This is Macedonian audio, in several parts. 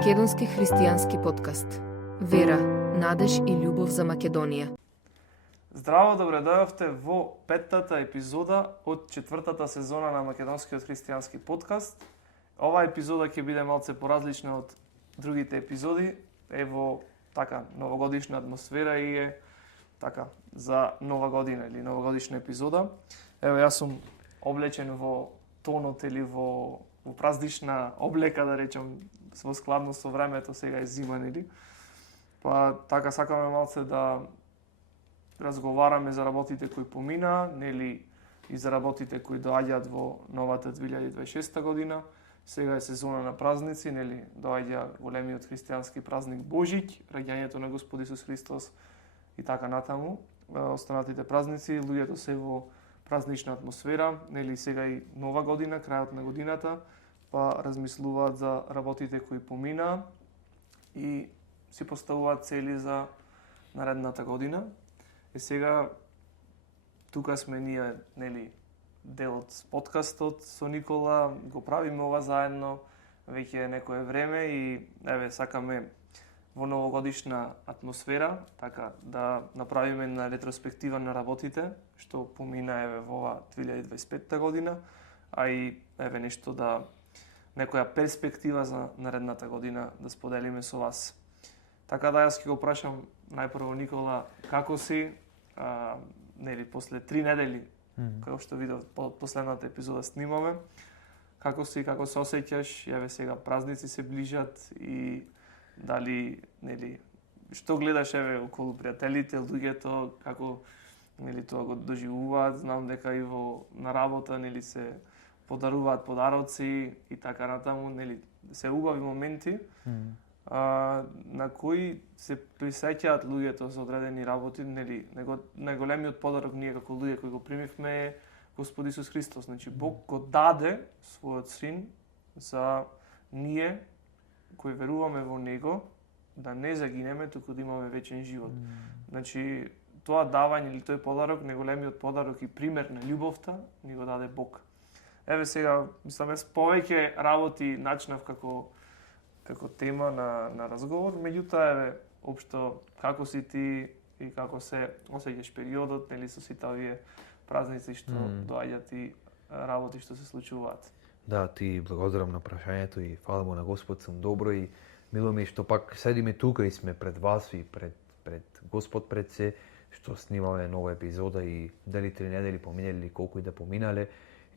Македонски христијански подкаст. Вера, надеж и љубов за Македонија. Здраво, добре дојавте во петтата епизода од четвртата сезона на Македонскиот христијански подкаст. Оваа епизода ќе биде малце поразлична од другите епизоди. Е во така новогодишна атмосфера и е така за нова година или новогодишна епизода. Ево, јас сум облечен во тонот или во празднична облека, да речем, во складно со времето, сега е зима, нели? Па така сакаме малце да разговараме за работите кои помина, нели, и за работите кои доаѓаат во новата 2026 година. Сега е сезона на празници, нели, доаѓа големиот христијански празник Божик, раѓањето на Господ Исус Христос и така натаму. Останатите празници, луѓето се во празнична атмосфера, нели, сега и нова година, крајот на годината, па размислуваат за работите кои помина и си поставуваат цели за наредната година. И сега тука сме ние, нели, дел од подкастот со Никола, го правиме ова заедно веќе некое време и еве сакаме во новогодишна атмосфера така да направиме на ретроспектива на работите што помина еве во ова 2025 година, а и еве нешто да некоја перспектива за наредната година да споделиме со вас. Така да јас ќе го прашам најпрво Никола, како си, нели, после 3 недели, како што видов последната епизода снимаме, како си, како се осеќаш, еве сега празници се ближат и дали, нели, што гледаш еве околу пријателите, луѓето, како, нели, тоа го доживуваат, знам дека и на работа, нели, се подаруваат подароци и така натаму, нели, се убави моменти, на кои се присеќаат луѓето за одредени работи, нели, најголемиот подарок ние како луѓе кои го примивме е Господ Исус Христос. Значи Бог го даде својот син за ние кои веруваме во него да не загинеме, туку да имаме вечен живот. Значи тоа давање или тој подарок, најголемиот подарок и пример на љубовта ни го даде Бог. Еве сега, мислам, повеќе работи начнав како тема на разговор, меѓутоа еве општо како си ти и како се осеќаш периодот, нели, со сите овие празници што доаѓаат и работи што се случуваат. Да, ти благодарам на прашањето и фала му на Господ, сум добро и мило ми што пак седиме тука и сме пред вас и пред Господ пред се, што снимаме нова епизода и дали 3 недели поминали или колку и да поминале,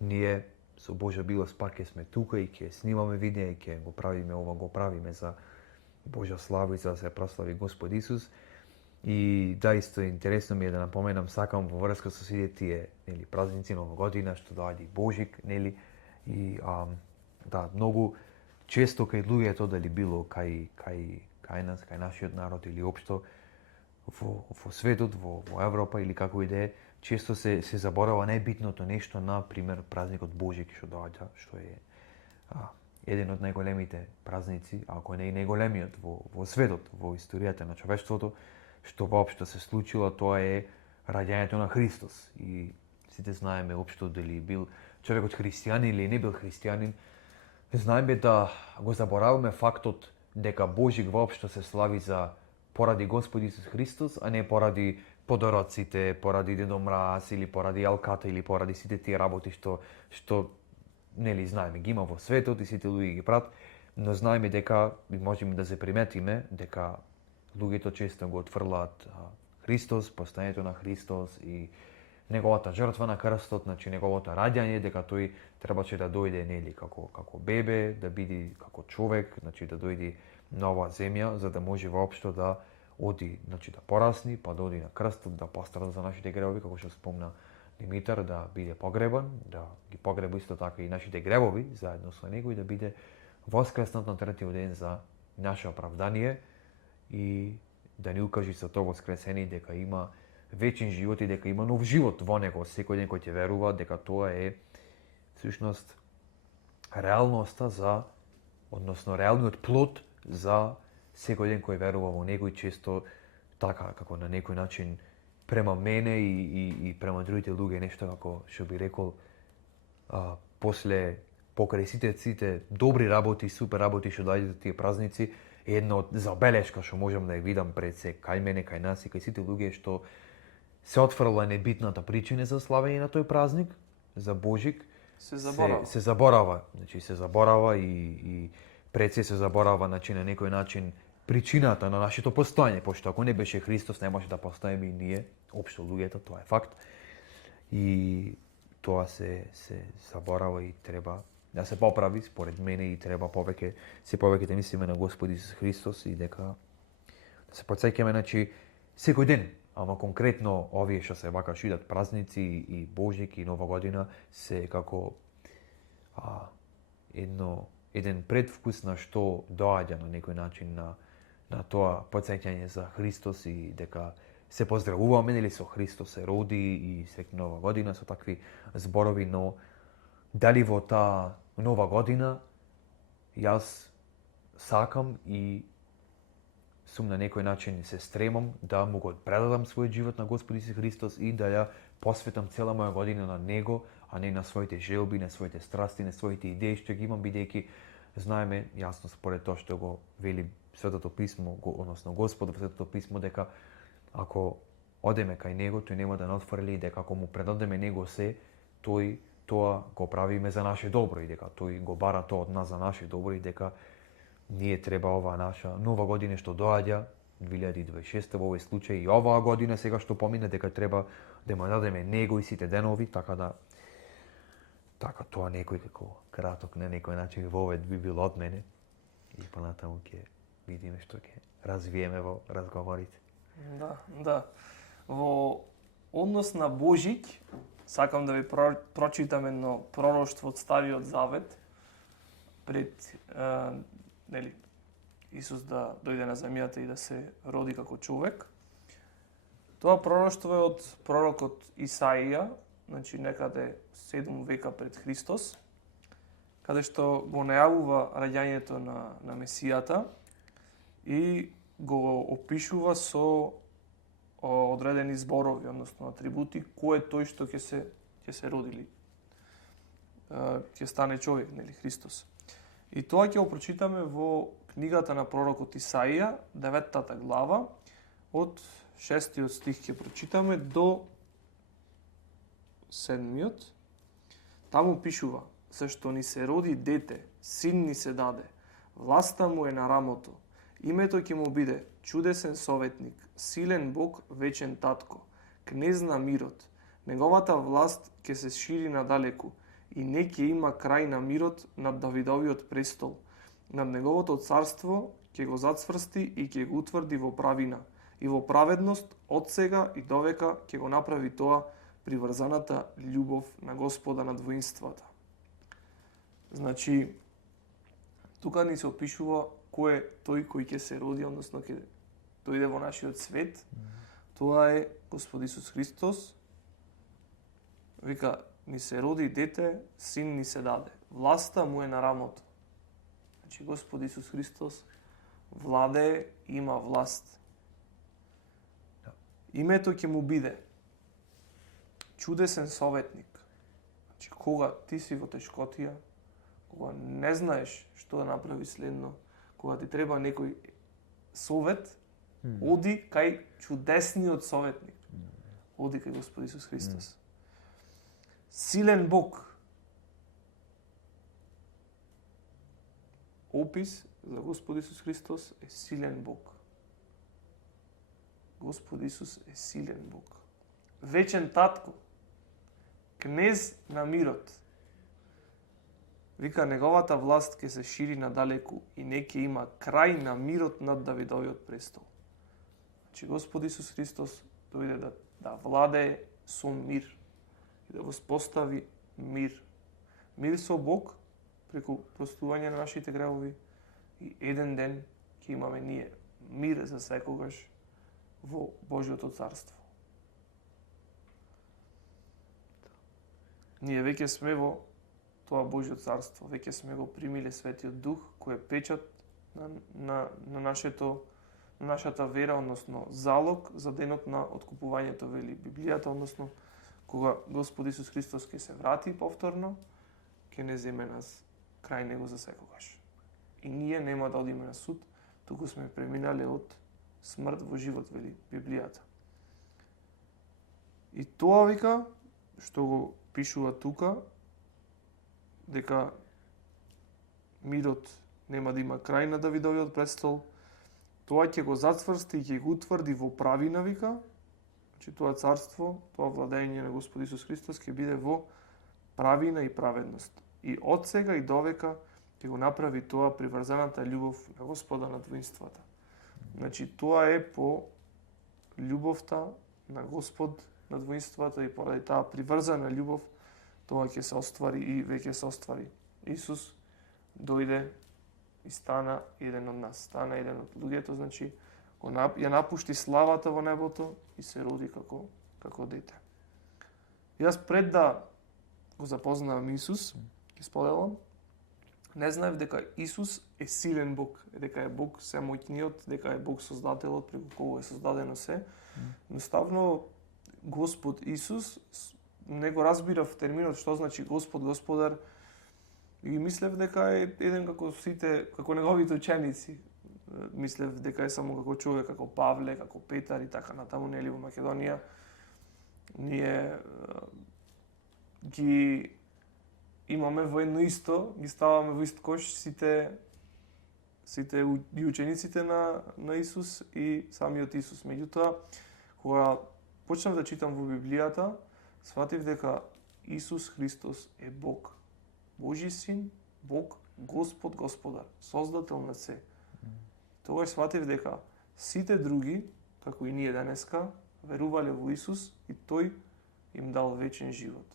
ние со Божја милост пак ќе сме тука и ќе снимаме видеа и ќе го правиме за Божја слава и за да се прослави Господ Исус. И да, исто интересно ми е да напоменам, сакам во врска со сите тие, нели, празници, нова година, што доаѓа и Божик, нели, и да, многу често кај луѓето, дали било кај нас, кај нашиот народ или општо во светот, во Европа или како и да е, често се заборава најбитното нешто, на пример празникот Божик што доаѓа, што е еден од најголемите празници, ако не и најголемиот во светот, во историјата на човештвото, што воопшто се случило, тоа е раѓањето на Христос. И сите знаеме општо дали бил човекот христијанин или не бил христијанин, знаеме да го забораваме фактот дека Божик воопшто се слави поради Господ Исус Христос, а не поради подароците, поради Дедо Мраз или поради јалката или поради сите тие работи што нели знаеме ги има во светот и сите луѓе ги прават, но знаеме дека можеме да се приметиме дека луѓето често го отфрлаат Христос, постојањето на Христос и неговата жртва на крстот, значи неговото раѓање, дека тој требаше да дојде, нели, како бебе, да биде како човек, значи да дојде на оваа земја за да може воопшто да оди, значи да порасни, па да оди на крстот, да пострада за нашите гревови, како што спомна Димитар, да биде погребан, да ги погреба исто така и нашите гревови заедно со него и да биде воскреснат на третиот ден за наше оправдание и да ни укажи со тоа воскресение дека има вечен живот и дека има нов живот во него. Секој ден кој ќе верува дека тоа е всушност реалноста односно реалниот плод за секој ден кој верува во него и често така како на некој начин према мене и према другите луѓе нешто како што би рекол после покрај сите добри работи, супер работи што доаѓаат тие празници, една од забелешка што можам да ја видам пред се кај мене, кај нас и кај сите луѓе што се отфрла небитната причина за славење на тој празник, за Божик, Се заборава. се заборава. Значи се заборава и пред се заборава на некој начин причината на нашето постоење, пошто ако не беше Христос, не може да постоиме и ние, општо луѓето, тоа е факт. И тоа се заборава и треба да се поправи, според мене, и треба повеќе да мислиме на Господ Исус Христос и дека да се потсеќаме, значи, секој ден, ама конкретно овие што се вака што идат празници и Божик и Нова година се како еден предвкус на што доаѓа на некој начин на тоа потсеќање за Христос и дека се поздравуваме, нели, со Христос се роди и секоја Нова година со такви зборови, но дали во таа Нова година јас сакам и сум на некој начин се стремам да му го предадам својот живот на Господ Исус Христос и да ја посветам цела моја година на Него, а не на своите желби, на своите страсти, на своите идеи што ги имам, бидејќи знаеме јасно според тоа што го вели Светото писмо, односно Господ во Светото писмо, дека ако одеме кај Него, тој нема да не отфрли, дека ако му предадеме Него се, тоа го правиме за наше добро и дека тој го бара тоа од нас за наше добро и дека ние треба оваа наша нова година што доаѓа, 2026 во овој случај и оваа година сега што помине, дека треба да му дадеме Него и сите денови, така тоа некој како краток на некој начин вовед би бил од мене и понатаму ќе видиме што ќе развиеме во разговорите. Да. Во однос на Божик, сакам да ви прочитам едно пророштво од Стариот Завет пред Исус да дојде на земјата и да се роди како човек. Тоа пророштво е од пророкот Исаија, значи некаде 7 века пред Христос, каде што го најавува раѓањето на Месијата и го опишува со одредени зборови, односно атрибути, кој е тој што ќе се родили, ќе стане човек, нели, Христос. И тоа ќе го прочитаме во книгата на пророкот Исаија, 9 глава, од 6 стих ќе прочитаме до 7. Таму пишува: зашто ни се роди дете, син ни се даде, власта му е на рамото, името ќе му биде чудесен советник, силен Бог, вечен татко, кнез на мирот. Неговата власт ќе се шири надалеку и не ќе има крај на мирот над Давидовиот престол. Над неговото царство ќе го зацврсти и ќе го утврди во правина и во праведност од сега и довека ќе го направи тоа приврзаната љубов на Господа над воинствата. Значи, тука ни се опишува кој е тој кој ќе се роди, односно ќе дојде во нашиот свет. Тоа е Господ Исус Христос. Вика, ни се роди дете, син ни се даде. Власта му е на рамото. Значи, Господ Исус Христос владее, има власт. Името ќе му биде чудесен советник. Значи, кога ти си во тешкотија, кога не знаеш што да направи следно, кога ти треба некој совет, оди кај чудесниот советник. Оди кај Господ Исус Христос. Силен Бог. Опис за Господ Исус Христос е силен Бог. Господ Исус е силен Бог. Вечен татко. Кнез на мирот. Вика, неговата власт ќе се шири надалеку и не ќе има крај на мирот над Давидовиот престол. Значи, Господ Исус Христос дојде да владее со мир и да воспостави мир. Мир со Бог преку простување на нашите гревови и еден ден ќе имаме ние мир за секогаш во Божјото царство. Ние веќе сме во тоа Божјо царство, веќе сме го примиле Светиот Дух, кој е печат на нашата вера, односно залог за денот на откупувањето, вели Библијата, односно кога Господ Исус Христос ќе се врати повторно, ќе не земе нас крај него за секогаш. И ние нема да одиме на суд, туку сме преминале од смрт во живот, вели Библијата. И тоа вика, што го пишува тука, дека мирот нема да има крај на Давидовиот престол, тоа ќе го зацврсти и ќе го утврди во правина, вика, значи тоа царство, тоа владење на Господ Исус Христос ќе биде во правина и праведност. И од сега и довека ќе го направи тоа приврзаната љубов на Господа над воинствата. Значи тоа е по љубовта на Господ над воинствата и поради таа приврзана љубов тоа ќе се оствари и веќе се оствари. Исус дојде и стана еден од нас, стана еден од луѓето, значи ја напушти славата во небото и се роди како дете. Јас пред да го запознавам Исус, ќе споделам, не знаев дека Исус е силен Бог, дека е Бог семоќниот, дека е Бог создателот преку кого е создадено се. Едноставно Господ Исус не го разбирав терминот што значи Господ, Господар, и мислев дека е еден како сите, како неговите ученици. Мислев дека е само како човек, како Павле, како Петар и така натаму, нели во Македонија. Ние ги имаме во едно исто, ги ставаме во ист кош сите и учениците на Исус и самиот Исус. Меѓутоа, кога почнав да читам во Библијата, сватив дека Исус Христос е Бог. Божи син, Бог, Господ, Господар, создател на се. Тогаш сватив дека сите други, како и ние денеска, верувале во Исус и тој им дал вечен живот.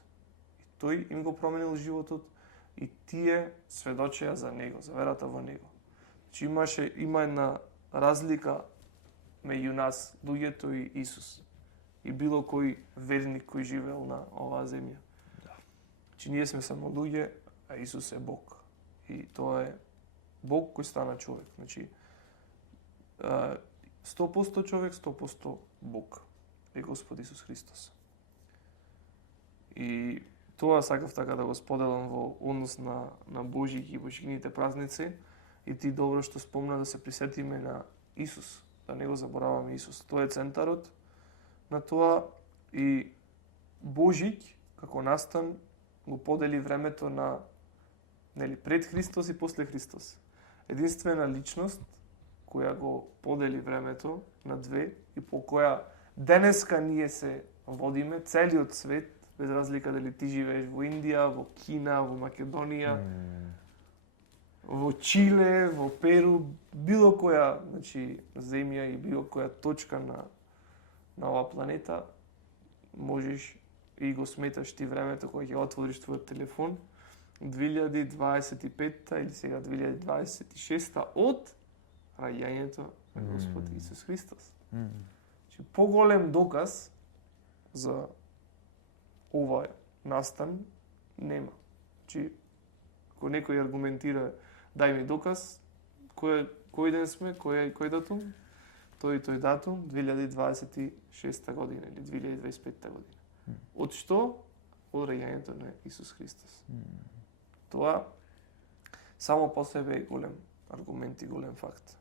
И тој им го променил животот и тие сведочеа за него, за верата во него. Значи има една разлика меѓу нас, луѓето и Исус. И било кој верник кој живеел на оваа земја. Значи ние сме само луѓе, а Исус е Бог. И тоа е Бог кој стана човек. Значи 100% човек, 100% Бог е Господ Исус Христос. И тоа сакав така да го споделам во однос на Божји и Божјините празници. И ти добро што спомна да се присетиме на Исус, да не го забораваме Исус. Тоа е центарот на тоа и Божик како настан го подели времето на пред Христос и после Христос. Единствена личност која го подели времето на две и по која денеска ние се водиме, целиот свет, без разлика дали ти живееш во Индија, во Кина, во Македонија, во Чиле, во Перу, било која, значи, земја и било која точка на оваа планета, можеш и го сметаш ти времето кога ќе отвориш твојот телефон 2025 или сега 2026 од раѓањето на Господ Исус Христос. Значи, поголем доказ за ова настан нема. Значи, ако некој аргументира, дај ми доказ, кој ден сме, кој датум, тој датум, 2026 година или 2025 година. Од што? Од раѓањето на Исус Христос. Тоа само по себе е голем аргумент и голем факт.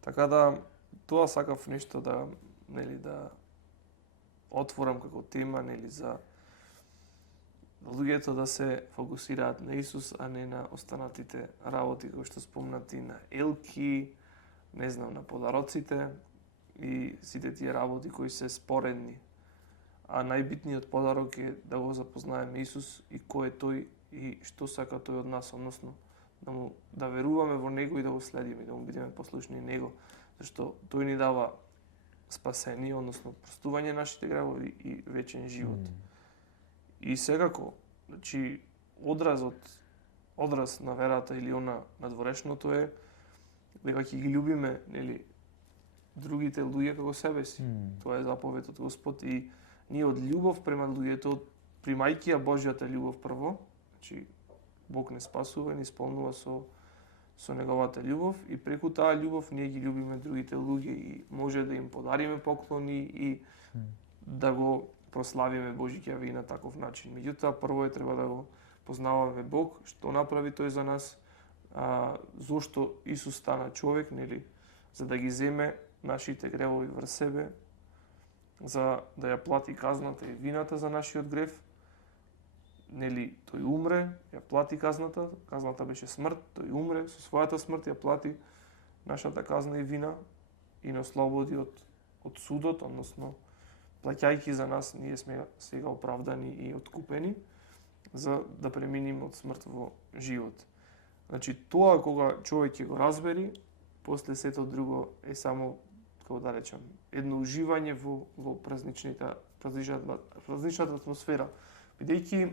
Така да, тоа сакав нешто да отворам како тема, за луѓето да се фокусираат на Исус, а не на останатите работи кои што спомнати на елки, на подароците и сите тие работи кои се споредни. А најбитниот подарок е да го запознаеме Исус и кој е тој и што сака тој од нас, односно да веруваме во него и да го следиме, да му бидеме послушни него, зашто тој ни дава спасение, односно простување нашите гревови и вечен живот. И секако, значи одраз на верата или она надворешното е дека ќе ги љубиме, другите луѓе како себе си. Тоа е заповед од Господ и ние од љубов према луѓето, примајќи ја Божјата љубов прво, значи Бог не спасува, не исполнува со неговата љубов и преку таа љубов ние ги љубиме другите луѓе и може да им подариме поклони и да го прославиме Божјиќ јави на таков начин. Меѓутоа прво треба да го познаваме Бог, што направи тој за нас, зошто Исус стана човек, нели, за да ги земе нашите гревови врз себе, за да ја плати казната и вината за нашиот грев. Нели, тој умре, ја плати казната беше смрт, тој умре, со својата смрт ја плати нашата казна и вина и нас ослободи од судот, односно, плаќајќи за нас, ние сме сега оправдани и откупени, за да преминеме од смрт во живот. Значи, тоа кога човек ќе го разбери, после сето друго е само, како да речем, едно уживање во празничната атмосфера. Бидејќи,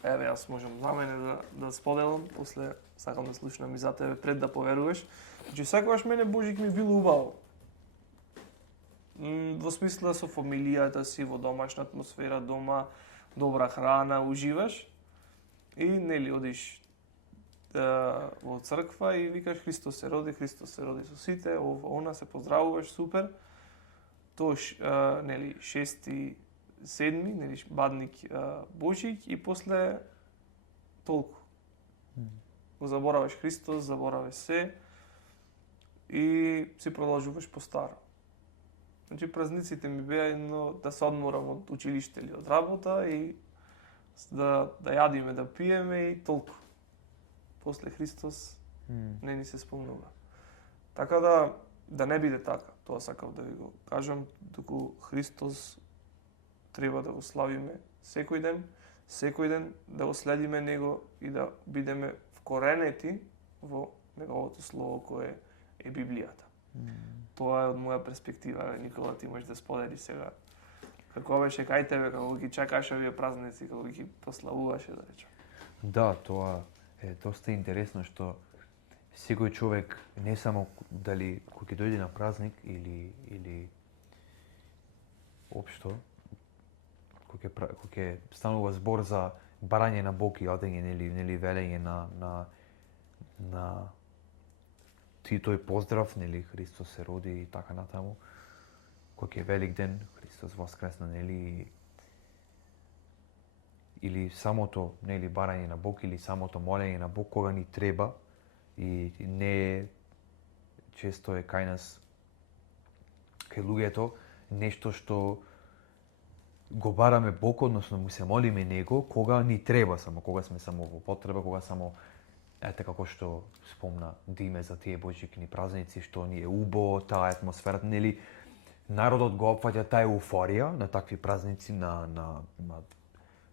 еве, јас можам за мене да споделам, после сакам да слушнам и за тебе пред да поверуваш. Значи, секогаш мене Божик ми било убаво. Во смисла со фамилијата си, во домашна атмосфера, дома, добра храна, уживаш и, нели, одиш во црква и викаш Христос се роди со сите, она се поздравуваш, супер. Тош, нели, 6-ти, 7-ми, нели, бадник Божик и после толку. Го забораваш Христос, забораваш се и си продолжуваш по старо. Значи, празниците ми беа едно да се одморам од училиште или од работа и да јадиме, да пиеме и толку. После Христос не ни се спомнува. Така да не биде така, тоа сакав да ви го кажам, туку Христос треба да го славиме секој ден да го следиме Него и да бидеме вкоренети во Неговото Слово кое е Библијата. Тоа е од моја перспектива, Никола, ти можеш да сподели сега. Како беше кај тебе, како ги чекаш овие празници, како ги прославуваше, да речем. Да, тоа е доста интересно што секој човек, не само дали кој ќе дојде на празник или општо, кој ќе станува збор за барање на Бог и одење, нели велење на тој поздрав, нели, Христос се роди и така натаму, кој е велик ден, Христос воскресна, нели, или самото, нели, барање на Бог, или самото молење на Бог, кога ни треба, и не е, често е кај нас, кај луѓето, нешто што го бараме Бог, односно му се молиме Него, кога ни треба само, кога сме само во потреба, кога само, ете како што спомна Диме за тие божикни празници, што ни е убаво, таа атмосфера, нели, народот го опфаќа таа еуфорија на такви празници,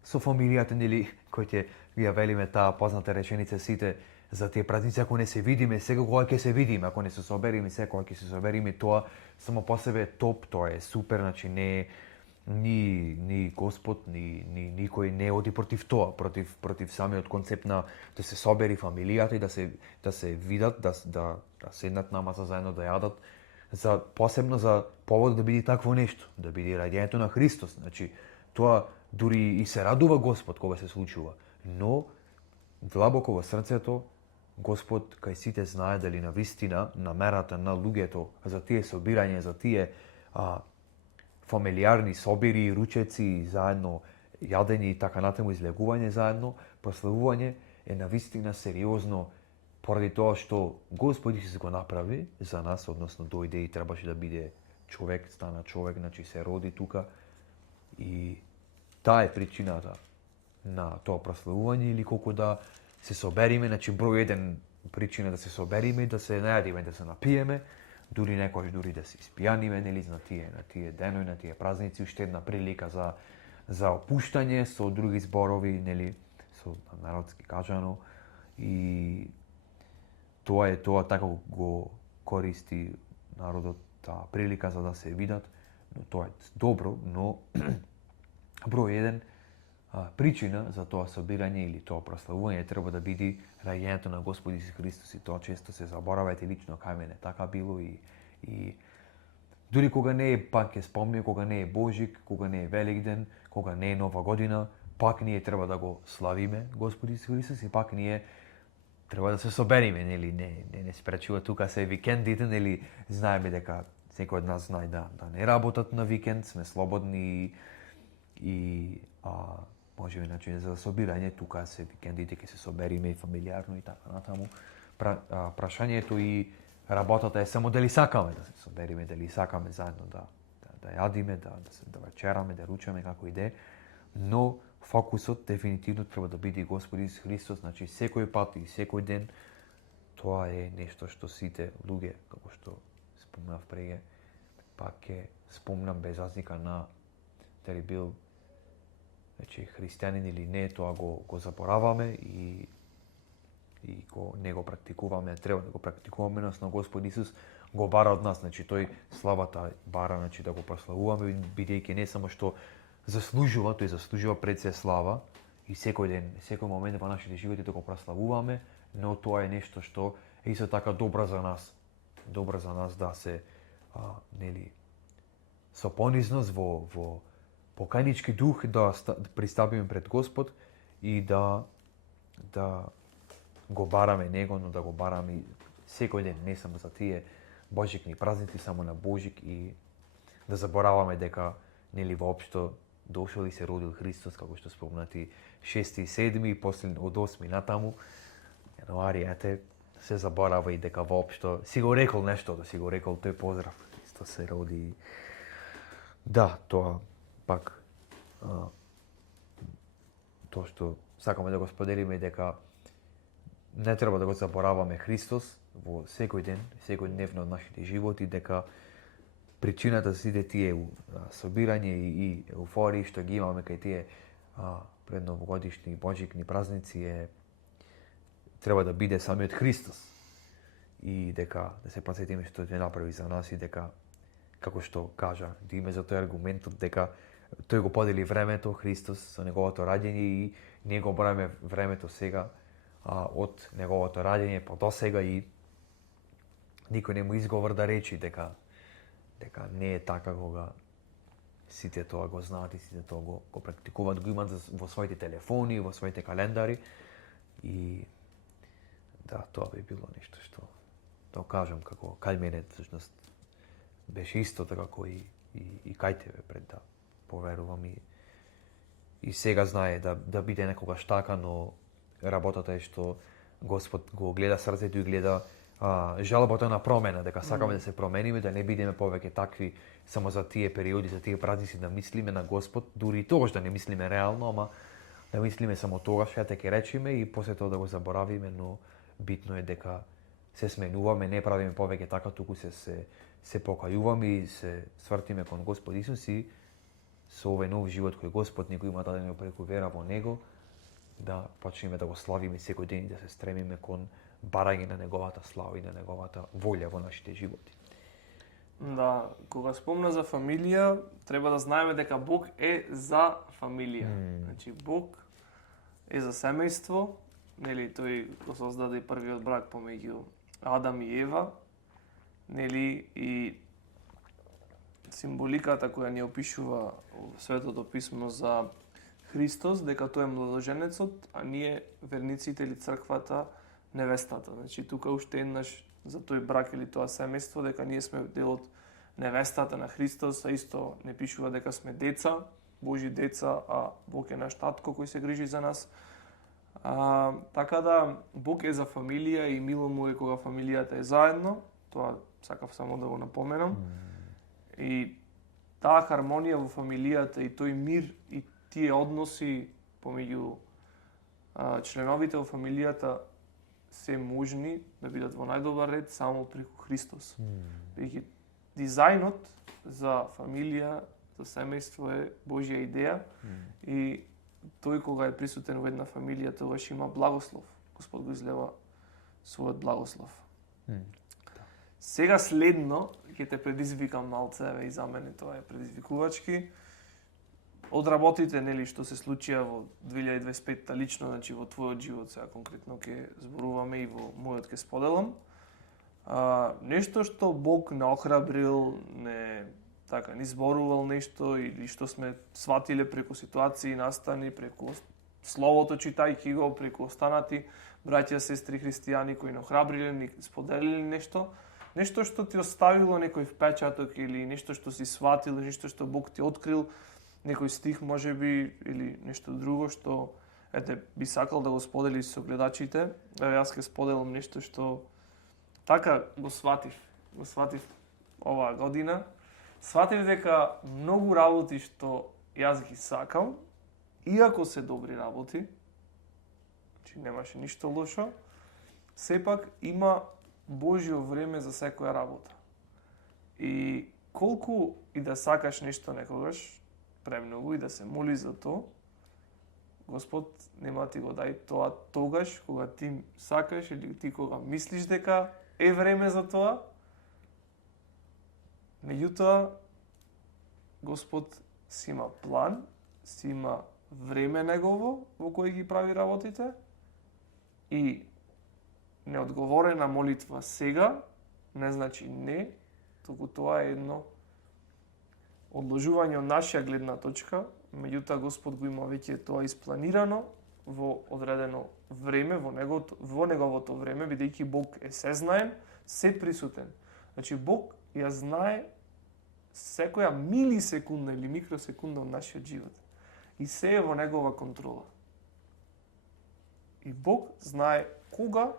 со фамилијата, нели, кој ќе ја велиме таа позната реченица сите за тие празници, ако не се видиме, сега кога ќе се видиме, ако не се собериме, сега кога ќе се собериме, тоа само по себе е топ, тоа е супер, значи не е ни Господ, ни никој не оди против тоа, против самиот концепт на да се собери фамилијата и да се видат, да седнат на маса заедно да јадат, посебно за повод да биде такво нешто, да биде раѓањето на Христос. Значи, тоа дури и се радува Господ кога се случува, но длабоко во срцето Господ кај сите знае дали навистина намерата на луѓето за тие собирање, за тие фамилиарни собири, ручеци, заедно јадење и така натаму, излегување заедно, прославување е навистина сериозно поради тоа што Господ Исус го направи за нас, односно дојде и требаше да биде човек, стана човек, значи се роди тука и таа е причината на тоа прославување или колку да се собериме, значи број еден причина да се собериме, да се најадиме, да се напиеме, дури некојаш дури да се испијаниме, нели, на тие денови, на тие празници, уште една прилика за опуштање со други зборови, нели, со народски кажано, и тоа така го користи народот таа прилика за да се видат, но тоа е добро, но број еден причина за тоа собирање или тоа прославување треба да биде раѓањето на Господ Исус Христос, и тоа често се заборава, и лично кај мене така било и дури кога не е, пак ќе спомнам, кога не е Божик, кога не е Великден, кога не е Нова година, пак ние треба да го славиме Господ Исус Христос и пак ние треба да се собериме, нели, не спречува тука се викендите, нели, знаеме дека секој од нас знае да не работат на викенд, сме слободни и можеби начин за собирање, тука се викендите ќе се собериме и фамилиарно и така натаму. Прашањето и работата е само дали сакаме да се собериме, дали сакаме заедно да јадиме, да вечераме, да ручаме како иде, но фокусот дефинитивно треба да биде Господ Исус Христос, значи секој пат и секој ден тоа е нешто што сите луѓе, како што спомнав преге, пак ќе спомнам без разлика на дали бил значи христијанин или не, тоа го забораваме и не го практикуваме, треба да го практикуваме, но Господ Исус го бара од нас, значи тој славата бара, значи да го прославуваме, бидејќи не само што заслужува, тој заслужува пред се слава и секој ден, секој момент во нашите животи да го прославуваме, но тоа е нешто што е исто така добро за нас. Добро за нас да се со понизност во покајнички дух да пристапиме пред Господ и да го бараме Него, но да го бараме секој ден, не само за тие божикни празници, само на Божик и да забораваме дека воопшто дошол и се родил Христос, како што спомнати 6 и 7 и после од 8 натаму, јануари, се заборава и дека воопшто си го рекол нешто, да си го рекол тој поздрав, Христос се роди. Да, тоа пак тоа што сакаме да го споделиме дека не треба да го забораваме Христос во секој ден, секој дневно од нашите животи, дека причината за сите тие собирање и еуфории што ги имаме кај тие предновогодишни божикни празници треба да биде самиот Христос и дека да се подсетиме што ќе направи за нас и дека како што кажа, да има за тој аргументот дека тој го подели времето Христос со неговото раѓање и ние го бараме времето сега од неговото раѓање по досега и никој не му изговор да речи дека не е така кога сите тоа го знаат и сите тоа го практикуваат, го имаат во своите телефони, во своите календари и да, тоа би било нешто што да кажам како кај мене всушност беше исто така како и кај тебе пред да поверувам и сега знае да биде некогаш така, но работата е што Господ го гледа срцето и гледа жалбата на промена, дека сакаме да се промениме, да не бидеме повеќе такви само за тие периоди, за тие празници, да мислиме на Господ, дури и тогаш да не мислиме реално, ама да мислиме само тогаш, ќе речиме и после тоа да го заборавиме, но битно е дека се сменуваме, не правиме повеќе така, туку се покајуваме и се свртиме кон Господ Исус и со овој нов живот кој Господ ни го има дадено преку вера во Него, да почнеме да го славиме секој ден и да се стремиме кон барање на неговата слава и на неговата волја во нашите животи. Да, кога спомна за фамилија, треба да знаеме дека Бог е за фамилија. Значи Бог е за семејство, нели тој го создаде и првиот брак помеѓу Адам и Ева, нели и символиката која ни опишува Светото писмо за Христос, дека тој е младоженецот, а ние верниците или црквата невестата. Значи тука уште еднаш за тој брак или тоа семејство, дека ние сме дел од невестата на Христос, а исто не пишува дека сме деца, Божи деца, а Бог е наш татко кој се грижи за нас. Така да Бог е за фамилија и мило му е кога фамилијата е заедно, тоа сакав само да го напоменам. И таа хармонија во фамилијата и тој мир и тие односи помеѓу членовите во фамилијата се можни да бидат во најдобар ред само преку Христос. Бидејќи дизајнот за фамилија, за семејство е Божја идеја и тој кога е присутен во една фамилија, тогаш има благослов. Господ го излева својот благослов. Сега следно ќе те предизвикам малце, и за мене тоа е предизвикувачки. Од работите, нели, што се случија во 2025-та лично, значи во твојот живот, сега конкретно ќе зборуваме и во мојот ќе споделам. Нешто што Бог не охрабрил, не така ни зборувал нешто или што сме сватиле преку ситуации настани, преку словото читајќи го, преку останати браќа, сестри христијани кои не охрабриле, ни споделиле нешто. Нешто што ти оставило некој впечаток или нешто што си сватил, нешто што Бог ти открил некој стих можеби или нешто друго што би сакал да го сподели со гледачите. Јас ќе споделам нешто што така го сватив оваа година. Сватив дека многу работи што јас ги сакам, иако се добри работи, значи немаше ништо лошо, сепак има Божјо време за секоја работа. И колку и да сакаш нешто некогаш, премногу, и да се моли за тоа, Господ нема ти го дај тоа тогаш, кога ти сакаш или ти кога мислиш дека е време за тоа. Меѓутоа, Господ си има план, си има време негово во кој ги прави работите и неодговорена молитва сега не значи не, туку тоа е едно одложување од нашја гледна точка, меѓутоа Господ го има веќе тоа испланирано во одредено време, во неговото време, бидејќи Бог е сезнаен, се присутен. Значи Бог ја знае секоја милисекунда или микросекунда од нашиот живот. И се е во негова контрола. И Бог знае кога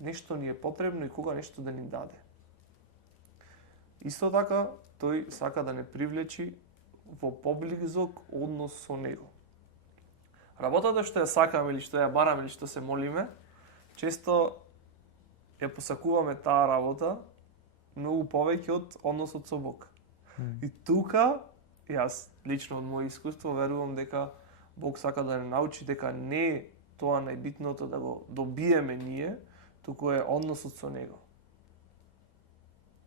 нешто ни е потребно и кога нешто да ни даде. Исто така, тој сака да не привлечи во поблизок однос со Него. Работата што ја сакаме или што ја бараме или што се молиме, често ја посакуваме таа работа многу повеќе од односот со Бог. И тука, јас лично од моје искуство верувам дека Бог сака да не научи дека не е тоа најбитното да го добиеме ние, туку е односот со Него.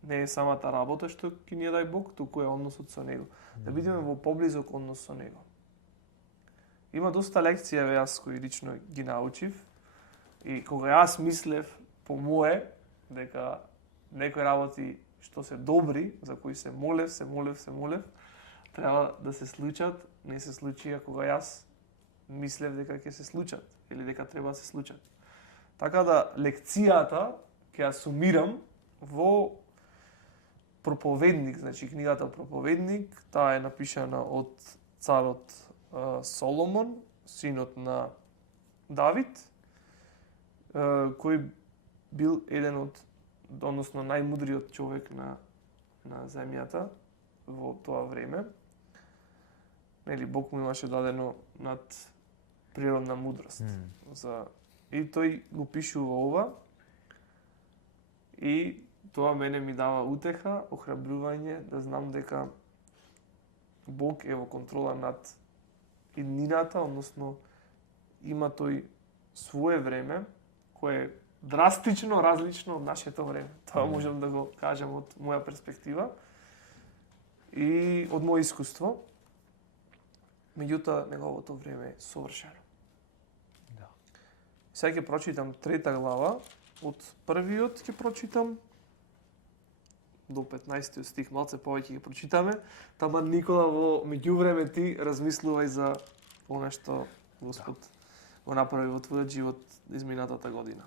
Не е самата работа што ќе ни ја дај Бог, туку е односот со Него. Да бидеме во поблизок однос со Него. Има доста лекции, јас кои лично ги научив, и кога јас мислев по мое, дека некои работи што се добри, за кои се молев, треба да се случат, не се случија кога јас мислев дека ќе се случат или дека треба да се случат. Така да лекцијата ќе ја сумирам во Проповедник, значи книгата Проповедник, таа е напишана од царот Соломон, синот на Давид, кој бил еден од, односно најмудриот човек на земјата во тоа време. Нели Бог му имаше дадено над природна мудрост. И тој го пишува ова и тоа мене ми дава утеха, охрабрување да знам дека Бог е во контрола над иднината, односно има тој свое време кое е драстично различно од нашето време. Тоа можам да го кажам од моја перспектива и од моје искуство. Меѓутоа неговото време е совршено. Да. Сега ќе прочитам 3 глава, од првиот ќе прочитам до 15 стих, малце повеќе ќе прочитаме. Тама Никола во меѓувреме ти размислувај за она што Господ го направи во твојот живот изминатата година.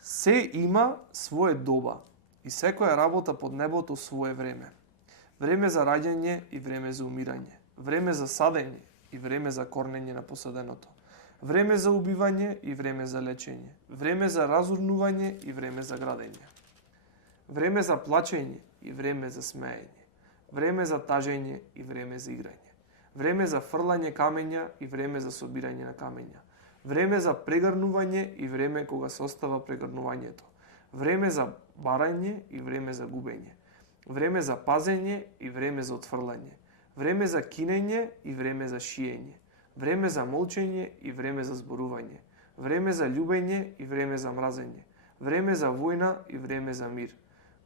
Се има свое доба и секоја работа под небото свое време. Време за раѓање и време за умирање. Време за садење и време за корнење на посаденото. Време за убивање и време за лечење. Време за разурнување и време за градење. Време за плачење и време за смеење. Време за тажење и време за играње. Време за фрлање камења и време за собирање на камења. Време за прегрнување и време кога се остава прегрнувањето. Време за барање и време за губење. Време за пазење и време за отфрлање. Време за кинење и време за шиење. Време за молчење и време за зборување. Време за љубење и време за мразење. Време за војна и време за мир.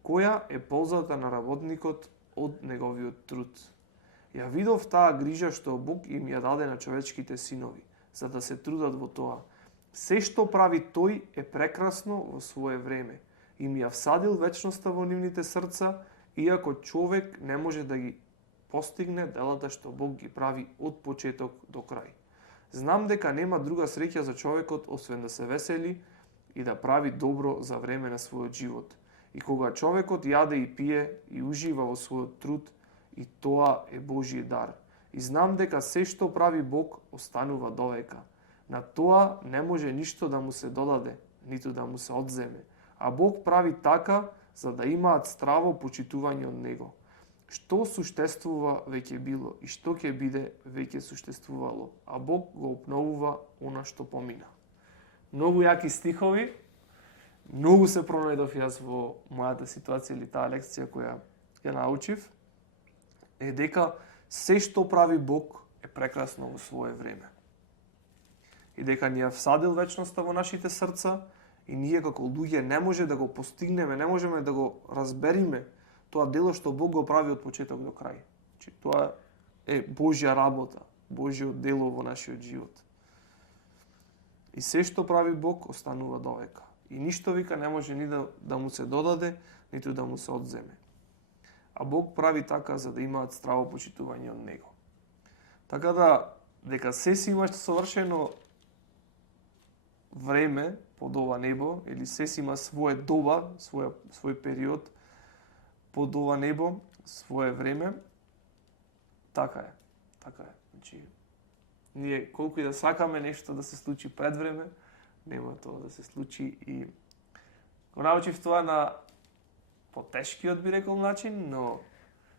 Која е ползата на работникот од неговиот труд? Ја видов таа грижа што Бог им ја даде на човечките синови, за да се трудат во тоа. Се што прави тој е прекрасно во свое време. Им ја всадил вечноста во нивните срца, иако човек не може да ги постигне делата што Бог ги прави од почеток до крај. Знам дека нема друга среќа за човекот освен да се весели и да прави добро за време на својот живот. И кога човекот јаде и пие и ужива во својот труд и тоа е Божји дар. И знам дека се што прави Бог останува довека. На тоа не може ништо да му се додаде, ниту да му се одземе. А Бог прави така за да имаат здраво почитување од Него. Што суштествува веќе било и што ќе биде веќе суштествувало, а Бог го обновува она што помина. Многу јаки стихови, многу се пронајдов јас во мојата ситуација или таа лекција која ја научив, е дека се што прави Бог е прекрасно во свое време. И дека ни ја всадил вечноста во нашите срца и ние како луѓе не може да го постигнеме, не можеме да го разбериме тоа дело што Бог го прави од почеток до крај. Значи, тоа е Божја работа, Божјо дело во нашиот живот. И се што прави Бог останува довека. И ништо вика не може ни да му се додаде, ниту да му се одземе. А Бог прави така за да имаат здраво почитување од Него. Така да, дека се си имаш совршено време под ова небо, или се си има свое доба, свој период под ова небо, свое време, така е. Така е. Значи, ние колку и да сакаме нешто да се случи пред време, нема тоа да се случи и го научив тоа на потешкиот, би рекол, начин, но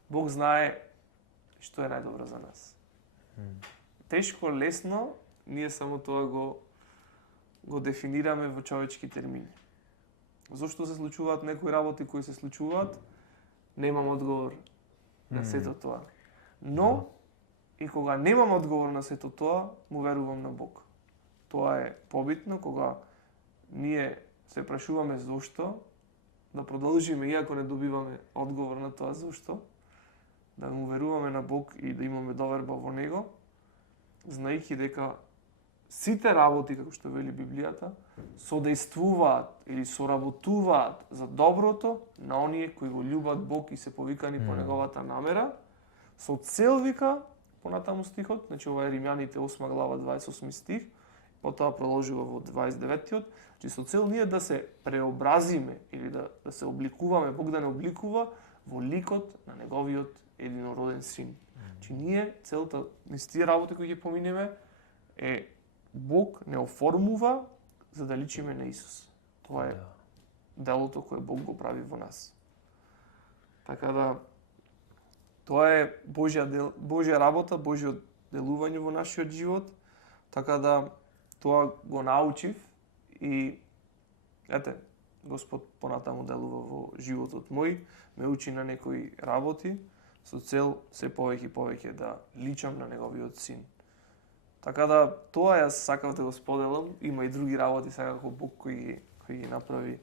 Бог знае што е најдобро за нас. Тешко, лесно, ние само тоа го дефинираме во човечки термини. Зошто се случуваат некои работи кои се случуваат, немам одговор на сето тоа. Но, и кога немам одговор на сето тоа, му верувам на Бог. Тоа е побитно, кога ние се прашуваме зошто, да продолжиме, иако не добиваме одговор на тоа зошто, да му веруваме на Бог и да имаме доверба во Него, знаејќи дека сите работи, како што вели Библијата, содействуваат или соработуваат за доброто на оние кои го љубат Бог и се повикани по Неговата намера, со цел, вика, понатаму стихот, значи ова е Римјаните 8 глава 28 стих, потоа продолжува во 29-тиот, значи со цел ние да се преобразиме или да се обликуваме, Бог да не обликува во ликот на Неговиот единороден син. Значи ние целта низ тие работи кои ги поминеме е Бог не оформува за да личиме на Исус. Тоа е делото кое Бог го прави во нас. Така да тоа е Божја работа, Божјо делување во нашиот живот. Така да тоа го научив и ете, Господ понатаму делува во животот мој, ме учи на некои работи со цел се повеќе и повеќе да личам на Неговиот син. Така да тоа јас сакав да го споделам, има и други работи секако Бог кои ги направи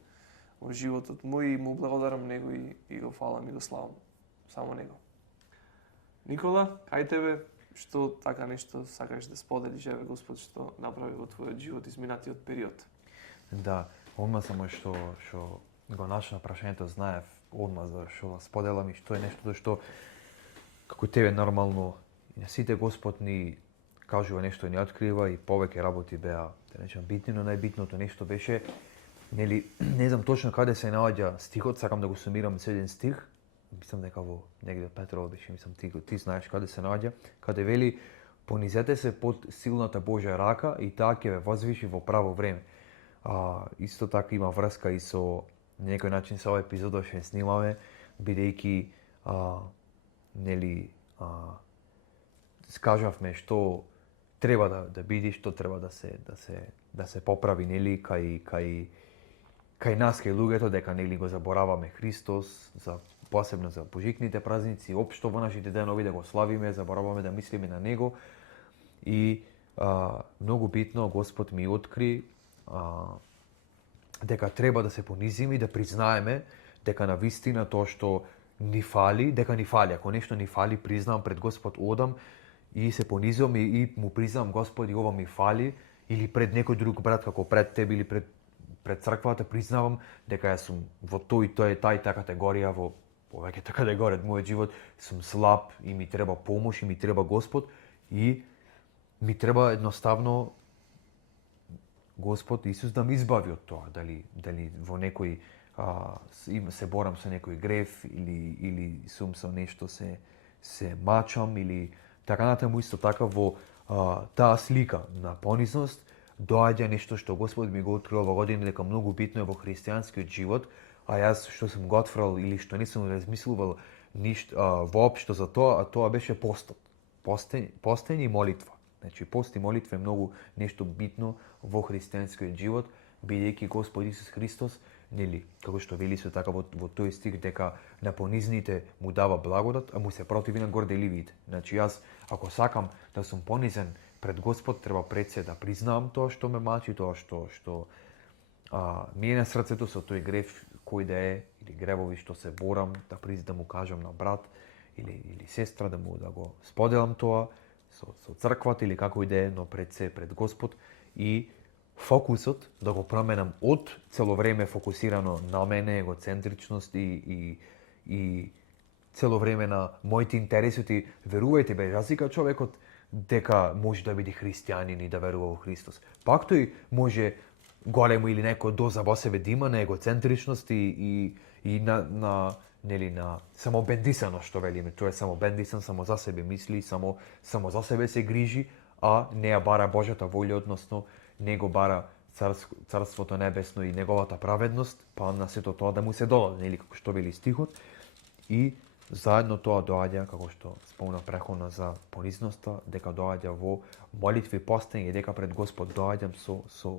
во животот мој и му благодарам Него и го фалам и го славам. Само Него. Никола, кај тебе, што така нешто сакаш да споделиш, еве Господ што направи во твојот живот изминатиот период? Да, одма само што го нашла прашањето, знаев одма за што да споделам и што е нешто што како тебе нормално и на сите Господ ни кажува нешто, ни открива и повеќе работи беа, да речам, битни, но најбитното нешто беше, нели, не знам точно каде се наоѓа стихот, сакам да го сумирам со еден стих, мислам дека во негде Петрово беше, мислам ти знаеш каде се наоѓа, каде вели понизете се под силната Божја рака и таа ќе ве возвиши во право време. Исто така има врска и со некој начин со оваа епизода што снимаме, бидејќи нели скажавме што треба да биде, што треба да се поправи, нели, кај нас, кај луѓето, дека нели го забораваме Христос, посебно за божикните празници, општо во нашите денови да го славиме, забораваме да мислиме на Него. И многу битно Господ ми откри дека треба да се понизиме и да признаеме дека на вистина тоа што ни фали, дека ни фали. Ако нешто ни фали, признавам пред Господ, одам и се понизувам и му признавам Господи, ова ми фали, или пред некој друг брат како пред тебе или пред црквата признавам дека јас сум во таа категорија, во повеќето категорија од мојот живот, сум слаб и ми треба помош и ми треба Господ и ми треба едноставно Господ Исус да ме избави од тоа, дали во некој се борам со некој грев или сум со нешто се се мачам или така натаму исто така во таа слика на понизност доаѓа нешто што Господ ми го открил во година дека многу битно е во христијанскиот живот, а јас што сум го отфрал или што не сум размислувал ништо воопшто за тоа, а тоа беше постот. Постење и молитва. Значи пост и молитва е многу нешто битно во христијанскиот живот, бидејќи Господ Исус Христос, нели, како што вели се така во тој стих дека на понизните му дава благодат, а му се противи на горделивите. Значи јас ако сакам да сум понизен пред Господ, треба пред се да признавам тоа што ме мачи, тоа што ми е на срцето со тој грев кој да е, или гревови што се борам, да му кажам на брат или сестра, да го споделам тоа со црквата или како и да е, но пред се пред Господ и фокусот да го променам од цело време фокусирано на мене, егоцентричност и цело време на моите интереси. Верувајте, бе, разлика човекот дека може да биде христијанин и да верува во Христос. Пак тој може големо или некоја доза во себе да има на егоцентричност и на самобендисаност, што велиме. Тој е самобендисан, само за себе мисли, само за себе се грижи, а не ја бара Божјата волја, односно не го бара Царството небесно и неговата праведност, па на сето тоа да му се додаде, или како што вели стихот. И заедно тоа доаѓа, како што спомна преходно за понизноста, дека доаѓа во молитви и постење и дека пред Господ доаѓам со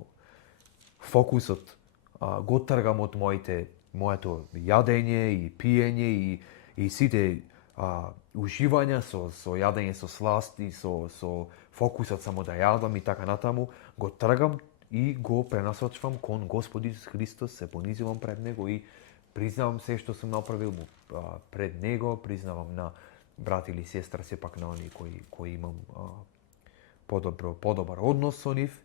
фокусот, го тргам од моето јадење и пиење и сите уживања со јадење со сласт и со фокусот само да јадам и така натаму, го тргам и го пренасочвам кон Господ Исус Христос, се понизувам пред Него и признавам се што сум направил пред Него, признавам на брат или сестра, сепак на оние кои имам подобар однос со нив,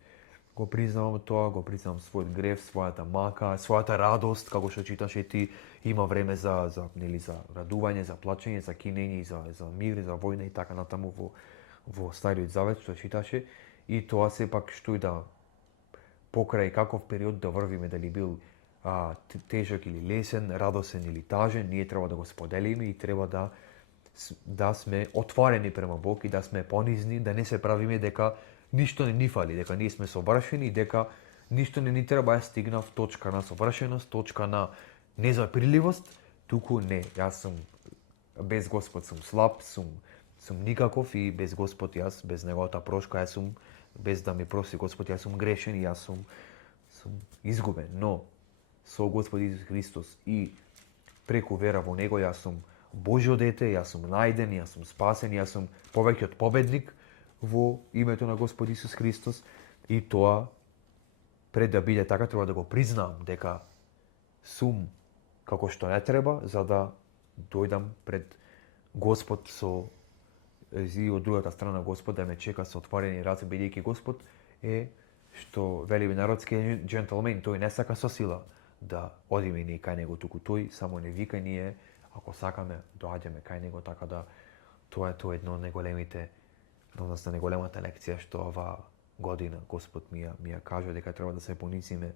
го признавам тоа, го признавам својот грев, својата мака, својата радост, како што читаше ти, има време за радување, за плачење, за кинење, за мир, за војна и така натаму во Стариот Завет што читаше, и тоа сепак што и да покрај каков период да врвиме, дали бил тежок или лесен, радосен или тажен, ние треба да го споделиме и треба да сме отворени према Бог и да сме понизни, да не се правиме дека ништо не ни фали, дека ние сме совршени и дека ништо не ни треба да стигнав точка на совршеност, точка на незаприливост, туку не, јас сум без Господ сум слаб, сум никаков и без Господ јас, без неговата прошка, јас сум, без да ми проси Господ, јас сум грешен и јас сум изгубен, но со Господ Исус Христос и преку вера во Него јас сум Божјо дете, јас сум најден, јас сум спасен, јас сум повеќе од победник во името на Господ Исус Христос, и тоа пред да биде така треба да го признам дека сум како што не треба, за да дојдам пред Господ и од другата страна Господ да ме чека со отворени раце, бидејќи Господ е, што вели народски джентлмен, тој не сака со сила да одиме ние кај Него, туку тој само не вика ние, ако сакаме, доаѓаме кај Него, така да тоа е едно од најголемите, односно најголемата лекција што ова година Господ ми ја кажа, дека треба да се понизиме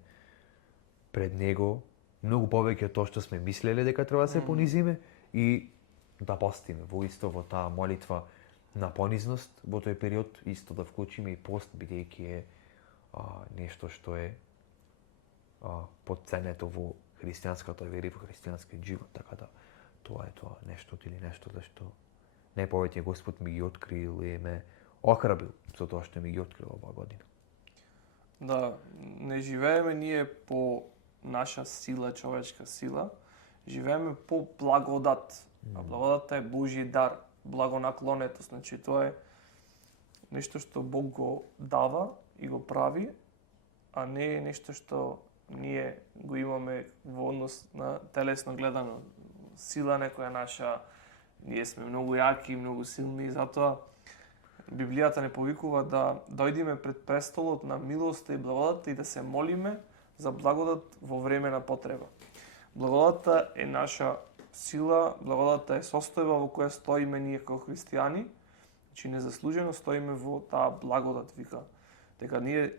пред Него, многу повеќе од тоа што сме мислеле дека треба да се понизиме, и да постиме во таа молитва на понизност во тој период, исто да вклучиме и пост, бидејќи е нешто што е подценето во христијанската вера и во христијанскиот живот, така да тоа е нешто зашто не повеќе Господ ми ги открил и ме охрабрил со тоа што ми ги открил оваа година. Да, не живееме ние по наша сила, човечка сила, живееме по благодат. А благодата е Божји дар, благонаклонетост, значи тоа е нешто што Бог го дава и го прави, а не е нешто што ние го имаме во однос на телесно гледано. Сила некоја наша, ние сме многу јаки, многу силни, затоа Библијата не повикува да дојдеме пред престолот на милоста и благодата и да се молиме за благодат во време на потреба. Благодата е наша сила, благодата е состојба во која стоиме ние како христијани, значи незаслужено стоиме во таа благодат, вика, дека ние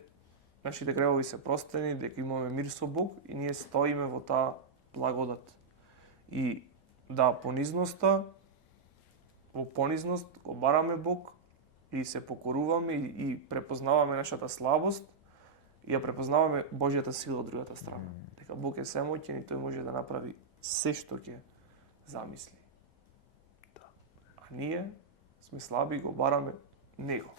нашите гревови се простени, дека имаме мир со Бог и ние стоиме во таа благодат. И да, понизноста во понизност го бараме Бог и се покоруваме и препознаваме нашата слабост и ја препознаваме Божјата сила од другата страна. Дека Бог е семоќен и тој може да направи се што ќе замисли. Да. А ние сме слаби и го бараме Него.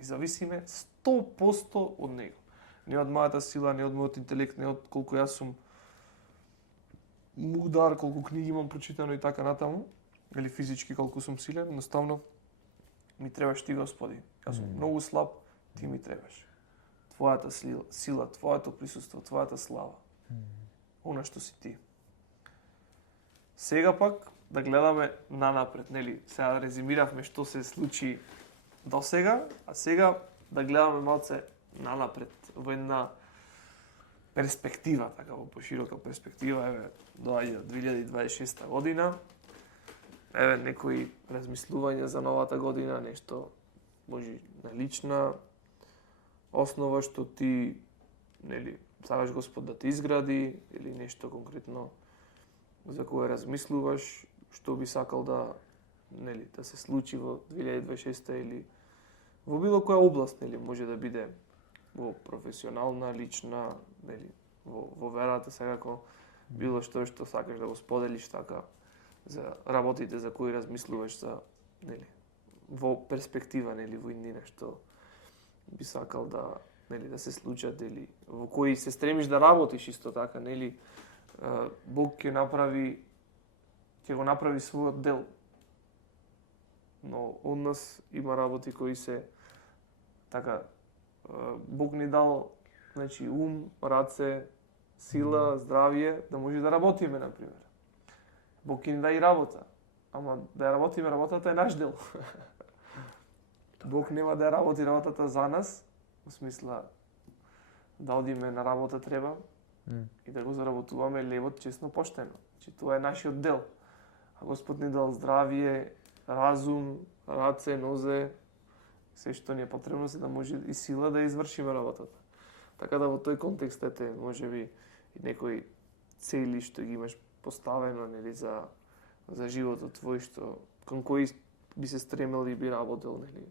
И зависиме 100% од Него. Не од мојата сила, не од мојот интелект, не од колку јас сум мудар, колку книги имам прочитано и така натаму, или физички колку сум силен, едноставно ми требаш ти, Господи. Јас сум многу слаб, ти ми требаш. Твојата сила, твоето присуство, твојата слава. Она што си ти. Сега пак да гледаме нанапред, нели? Сега резимиравме што се случи до сега, а сега да гледаме малце нанапред во една перспектива, така во поширока перспектива, еве доаѓа 2026 година. Еве некои размислувања за новата година, нешто може на лична основа што ти, нели, сакаш Господ да те изгради или нешто конкретно за кое размислуваш, што би сакал да, нели, да се случи во 2026 или во било која област, нели, може да биде во професионална, лична, нели, во верата секако било што сакаш да го споделиш така за работите за кои размислуваш за, нели, во перспектива, нели, во иднина што би сакал да, нели, да се случат или во кои се стремиш да работиш исто така, нели, Бог ќе го направи својот дел. Но од нас има работи кои се така, Бог ни дал, значи, ум, раце, сила, здравје, да може да работиме, например. Бог ќе ни даде и работа, ама да ја работиме, работата е наш дел. Бог нема да ја работи работата за нас, во смисла да одиме на работа треба и да го заработуваме левот честно поштено. Значи, тоа е нашиот дел. А Господ ни дал здравје, разум, раце, нозе, се што ни е потребно за да може и сила да извршиме работата. Така да во тој контекст ете можеби и некои цели што ги имаш поставено, нели, за животот твој, што кон кој би се стремел и би работел, нели.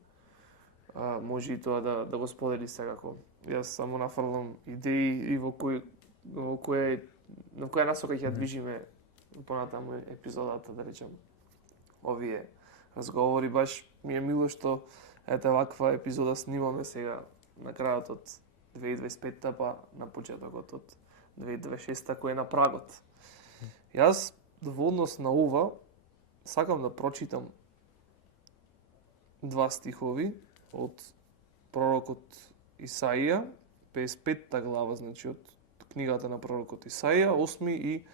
Може и тоа да го сподели секако. Јас само нафрлам идеи и на која насока ќе движиме понатаму епизодата, да речем. Овие разговори баш ми е мило што ете ваква епизода снимаме сега на крајот од 2025-та па на почетокот од 2026-та кој е на прагот. Јас во однос на ова сакам да прочитам два стихови од пророкот Исаија, 55-та глава, значи од книгата на пророкот Исаија, 8 и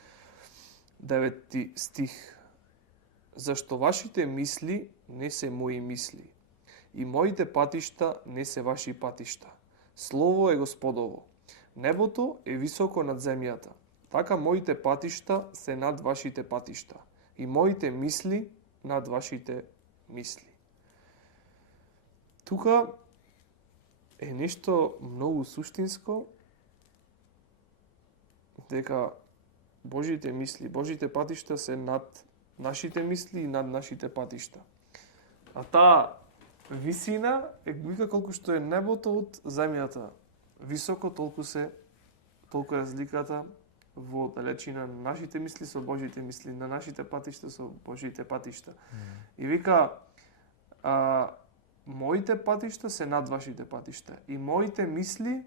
9 стих. Зашто вашите мисли не се мои мисли, и моите патишта не се ваши патишта. Слово е Господово. Небото е високо над земјата. Така моите патишта се над вашите патишта, и моите мисли над вашите мисли. Тука е нешто многу суштинско, дека Божите мисли, Божите патишта се над нашите мисли и над нашите патишта. А таа висина е вика колку што е небото од земјата. Високо толку е разликата во далечина на нашите мисли со Божите мисли, на нашите патишта со Божите патишта. И вика, моите патишта се над вашите патишта и моите мисли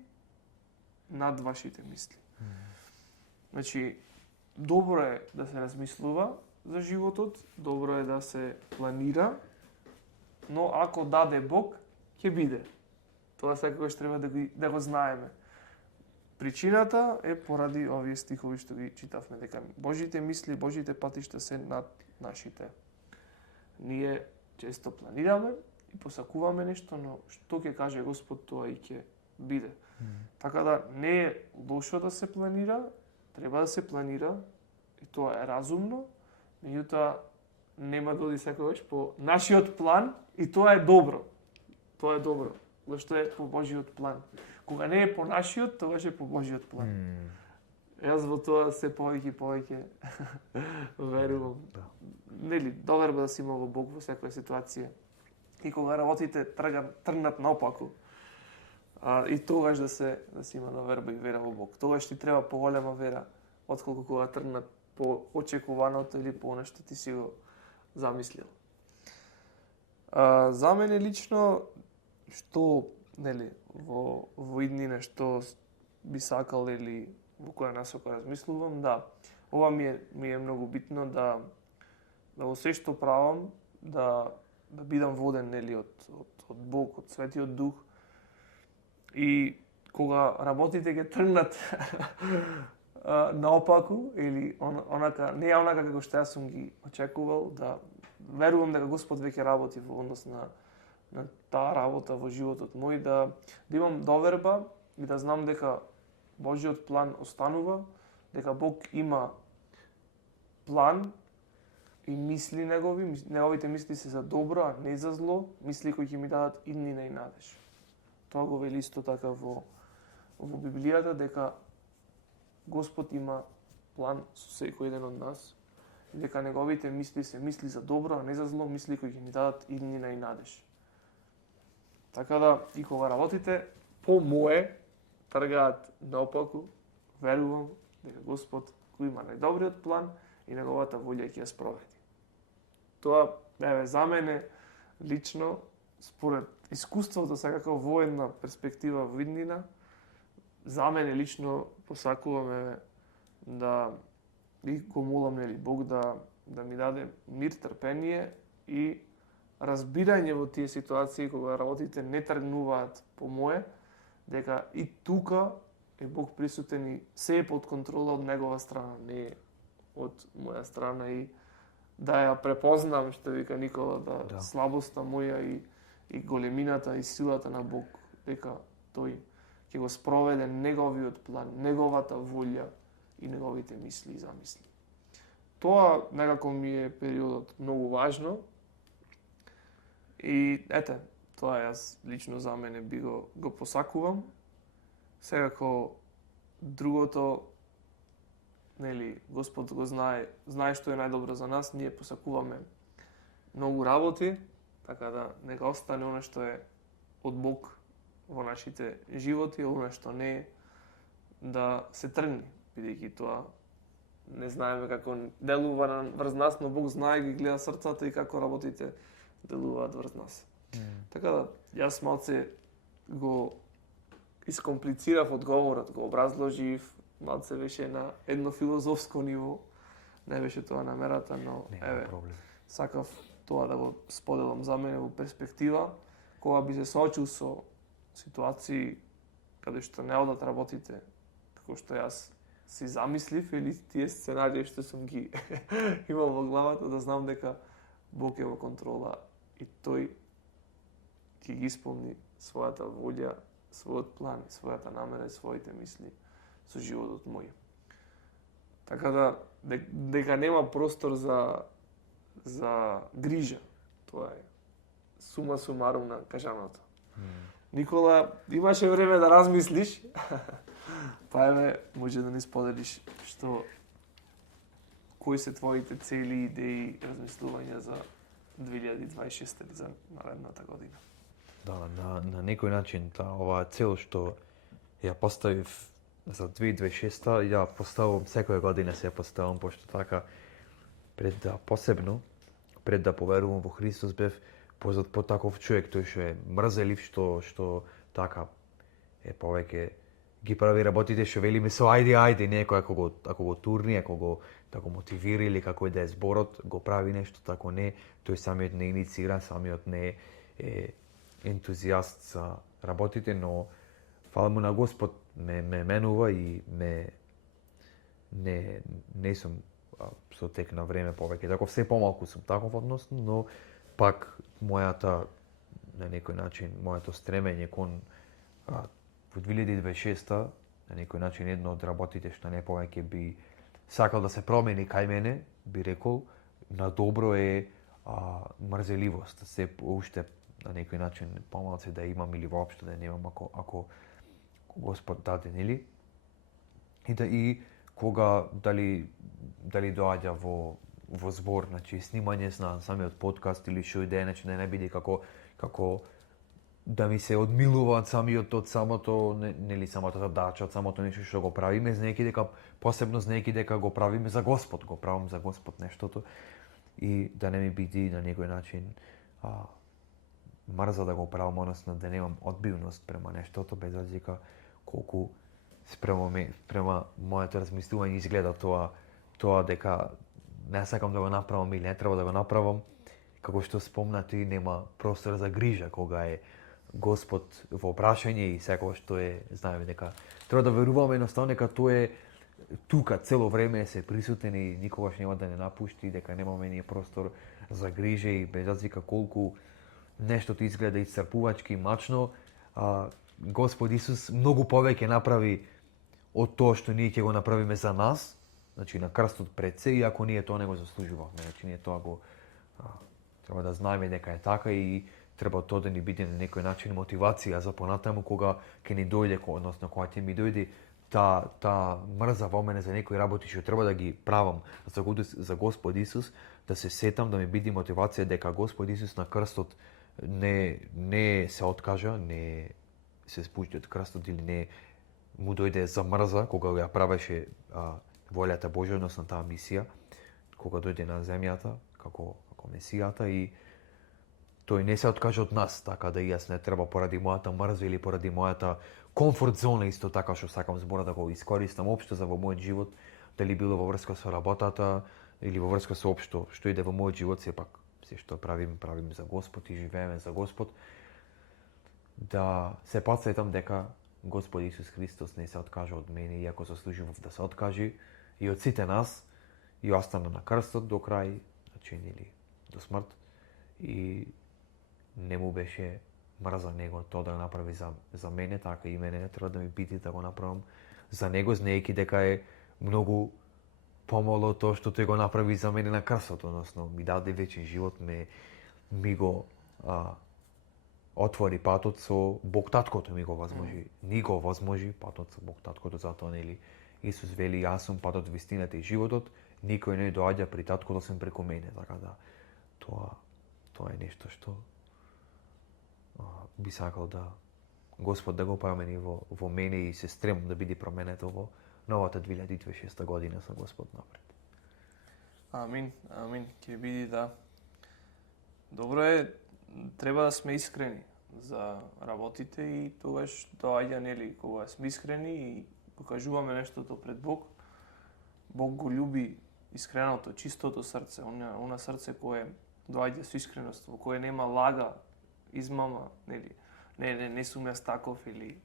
над вашите мисли. Значи, добро е да се размислува за животот, добро е да се планира, но ако даде Бог, ќе биде. Тоа секогаш треба да го знаеме. Причината е поради овие стихови што ги читавме, дека Божите мисли, Божите патишта се над нашите. Ние често планираме и посакуваме нешто, но што ќе каже Господ, тоа и ќе биде. Така да не е лошо да се планира, треба да се планира и тоа е разумно, меѓутоа нема да оди секогаш по нашиот план и тоа е добро. Тоа е добро, зашто е по Божиот план. Кога не е по нашиот, тогаш е по Божиот план. Јас во тоа се повеќе верувам. нели, доверба да си има во Бог во секоја ситуација. И кога работите тргнат наопаку, и тогаш да си има доверба и вера во Бог. Тогаш ти треба поголема вера, отколку кога тргнат по очекуваното или по она што ти си го замислил. За мене лично, што, нели, во иднина што би сакал или во која насока размислувам, да, ова ми е многу битно да во се што правам, да бидам воден, нели, од Бог, од Светиот Дух. И кога работите ќе тргнат наопаку или не е онака како што јас сум ги очекувал, да верувам дека Господ веќе работи во однос на таа работа во животот мој, да имам доверба и да знам дека Божиот план останува, дека Бог има план и мисли неговите мисли се за добро, а не за зло, мисли кои ќе ми дадат иднина и надеж. Тоа го вели исто така во Библијата, дека Господ има план со секој еден од нас и дека неговите мисли се мисли за добро, а не за зло, мисли кои ќе ни дадат иднина и надеж. Така да, и кога работите по мое, тргаат наопаку, верувам дека Господ кој има најдобриот план и неговата волја ќе ја спроведи. Тоа, за мене, лично, според искуството секако во една перспектива во иднина, за мене лично посакувам да и го молам, нели, Бог да ми даде мир, трпение и разбирање во тие ситуации кога работите не тргнуваат по мое, дека и тука е Бог присутен и се е под контрола од негова страна, не од моја страна, и да ја препознам, што вика Никола, да. Слабоста моја и големината и силата на Бог, дека тој ќе го спроведе неговиот план, неговата волја и неговите мисли и замисли. Тоа некако ми е периодот многу важно и тоа јас лично за мене би го посакувам. Секако другото, нели, Господ го знае што е најдобро за нас, ние посакуваме многу работи, така да нека остане она што е од Бог во нашите животи, она што не е да се тргне, бидејќи тоа не знаеме како делува врз нас, но Бог знае, ги гледа срцата и како работите делуваат врз нас. Така да, јас малце го искомплицирав одговорот, го образложив, малце беше на едно филозофско ниво, не беше тоа намерата, но сакав тоа да го споделам за мене во перспектива, кога би се соочил со ситуации каде што не одат работите како што јас си замислив или тие сценарии што сум ги имал во главата, да знам дека Бог е во контрола и тој ќе ги исполни својата волја, својот план, својата намера и своите мисли со животот мој. Така да, дека нема простор за грижа. Тоа е сума сумарум на кажаното. Никола, имаше време да размислиш, па може да ни споделиш кои се твоите цели, идеи, размислувања за 2026 или за наредната година. Да, на некој начин оваа цел што ја поставив за 2026, ја поставувам секоја година, се ја поставувам, пошто така пред да поверувам во Христос, бев познат по таков човек, тој што е мрзелив, што така е повеќе ги прави работите што велиме со ајде, некој ако го турни, ако го мотивира или како и да е зборот, го прави нешто, тако не, тој самиот не инициира, самиот не е ентузијаст за работите, но фала му на Господ ме менува и не сум со тек на време повеќе. Тако се помалку сум таков односно, но пак мојата на некој начин моето стремење кон во 2026 на некој начин едно од работите што не повеќе би сакал да се промени кај мене, би рекол, на добро е мрзеливост, се уште на некој начин помалце да имам или воопшто да немам ако Господ даде, нели? И кога дали доаѓа во во збор, значи снимање на самиот подкаст или што и да е, значи да не биде како да ми се одмилуваат самиот од самото, нели самата задача, од самото нешто што го правиме, знаејќи дека посебно знаејќи дека го правиме за Господ, го правам за Господ нештото и да не ми биде на некој начин мрза да го правам, односно да немам одбивност према нештото, без разлика колку спрема моето размислување изгледа тоа дека не сакам да го направам или не треба да го направам, како што спомнати, нема простор за грижа кога е Господ во прашање и секој што е, знаеме дека треба да веруваме едноставно дека тој е тука цело време, се присутен и никогаш нема да не напушти, дека немаме ние простор за грижа и без разлика колку нештото изгледа исцрпувачки и мачно, Господ Исус многу повеќе направи од тоа што ние ќе го направиме за нас, значи на крстот пред се, иако ние тоа не го заслужувавме, значи ние тоа го треба да знаеме дека е така и треба тоа да ни биде на некој начин мотивација за понатаму кога ќе ни дојде, односно кога ќе ми дојде таа мрза во мене за некои работи што треба да ги правам за Господ Исус, да се сетам, да ми биде мотивација дека Господ Исус на крстот не се откажа, не се спушти од крстот или не му дојде за мрза кога ја правеше волјата Божја, односно таа мисија, кога дојде на земјата како Месијата и тој не се откажа од нас, така да и јас не треба поради мојата мрза или поради мојата комфорт зона исто така што сакам збора да го искористам општо за во мојот живот, дали било во врска со работата или во врска со општо што иде во мојот живот, сепак се што правиме за Господ и живееме за Господ, да се потсетам дека Господ Исус Христос не се откажа од мене, иако заслужував да се откажи и од сите нас, и остана на крстот до крај, значи или до смрт, и не му беше мрза него тоа да го направи за мене, така и мене треба да ми биде да го направам за него, знаејќи дека е многу помало тоа што тој го направи за мене на крстот, односно ми даде вечен живот, ми го отвори патот со Бог Таткото, ми го возможи. Ни го возможи патот со Бог Таткото, затоа нели Исус вели јас сум патот, вистината и животот, никој не доаѓа при Таткото сем преку мене, така да тоа е нешто што би сакал да Господ да го промени во мене и се стремам да биде променето во новата 2026 година со Господ напред. Амин, амин. Ќе биде да. Добро е, треба да сме искрени за работите и тогаш доаѓа, нели, кога сме искрени и покажуваме нештото пред Бог, Бог го љуби искреното, чистото срце, она срце кое доаѓа со искреност, во кое нема лага, измама, нели, не сум јас таков или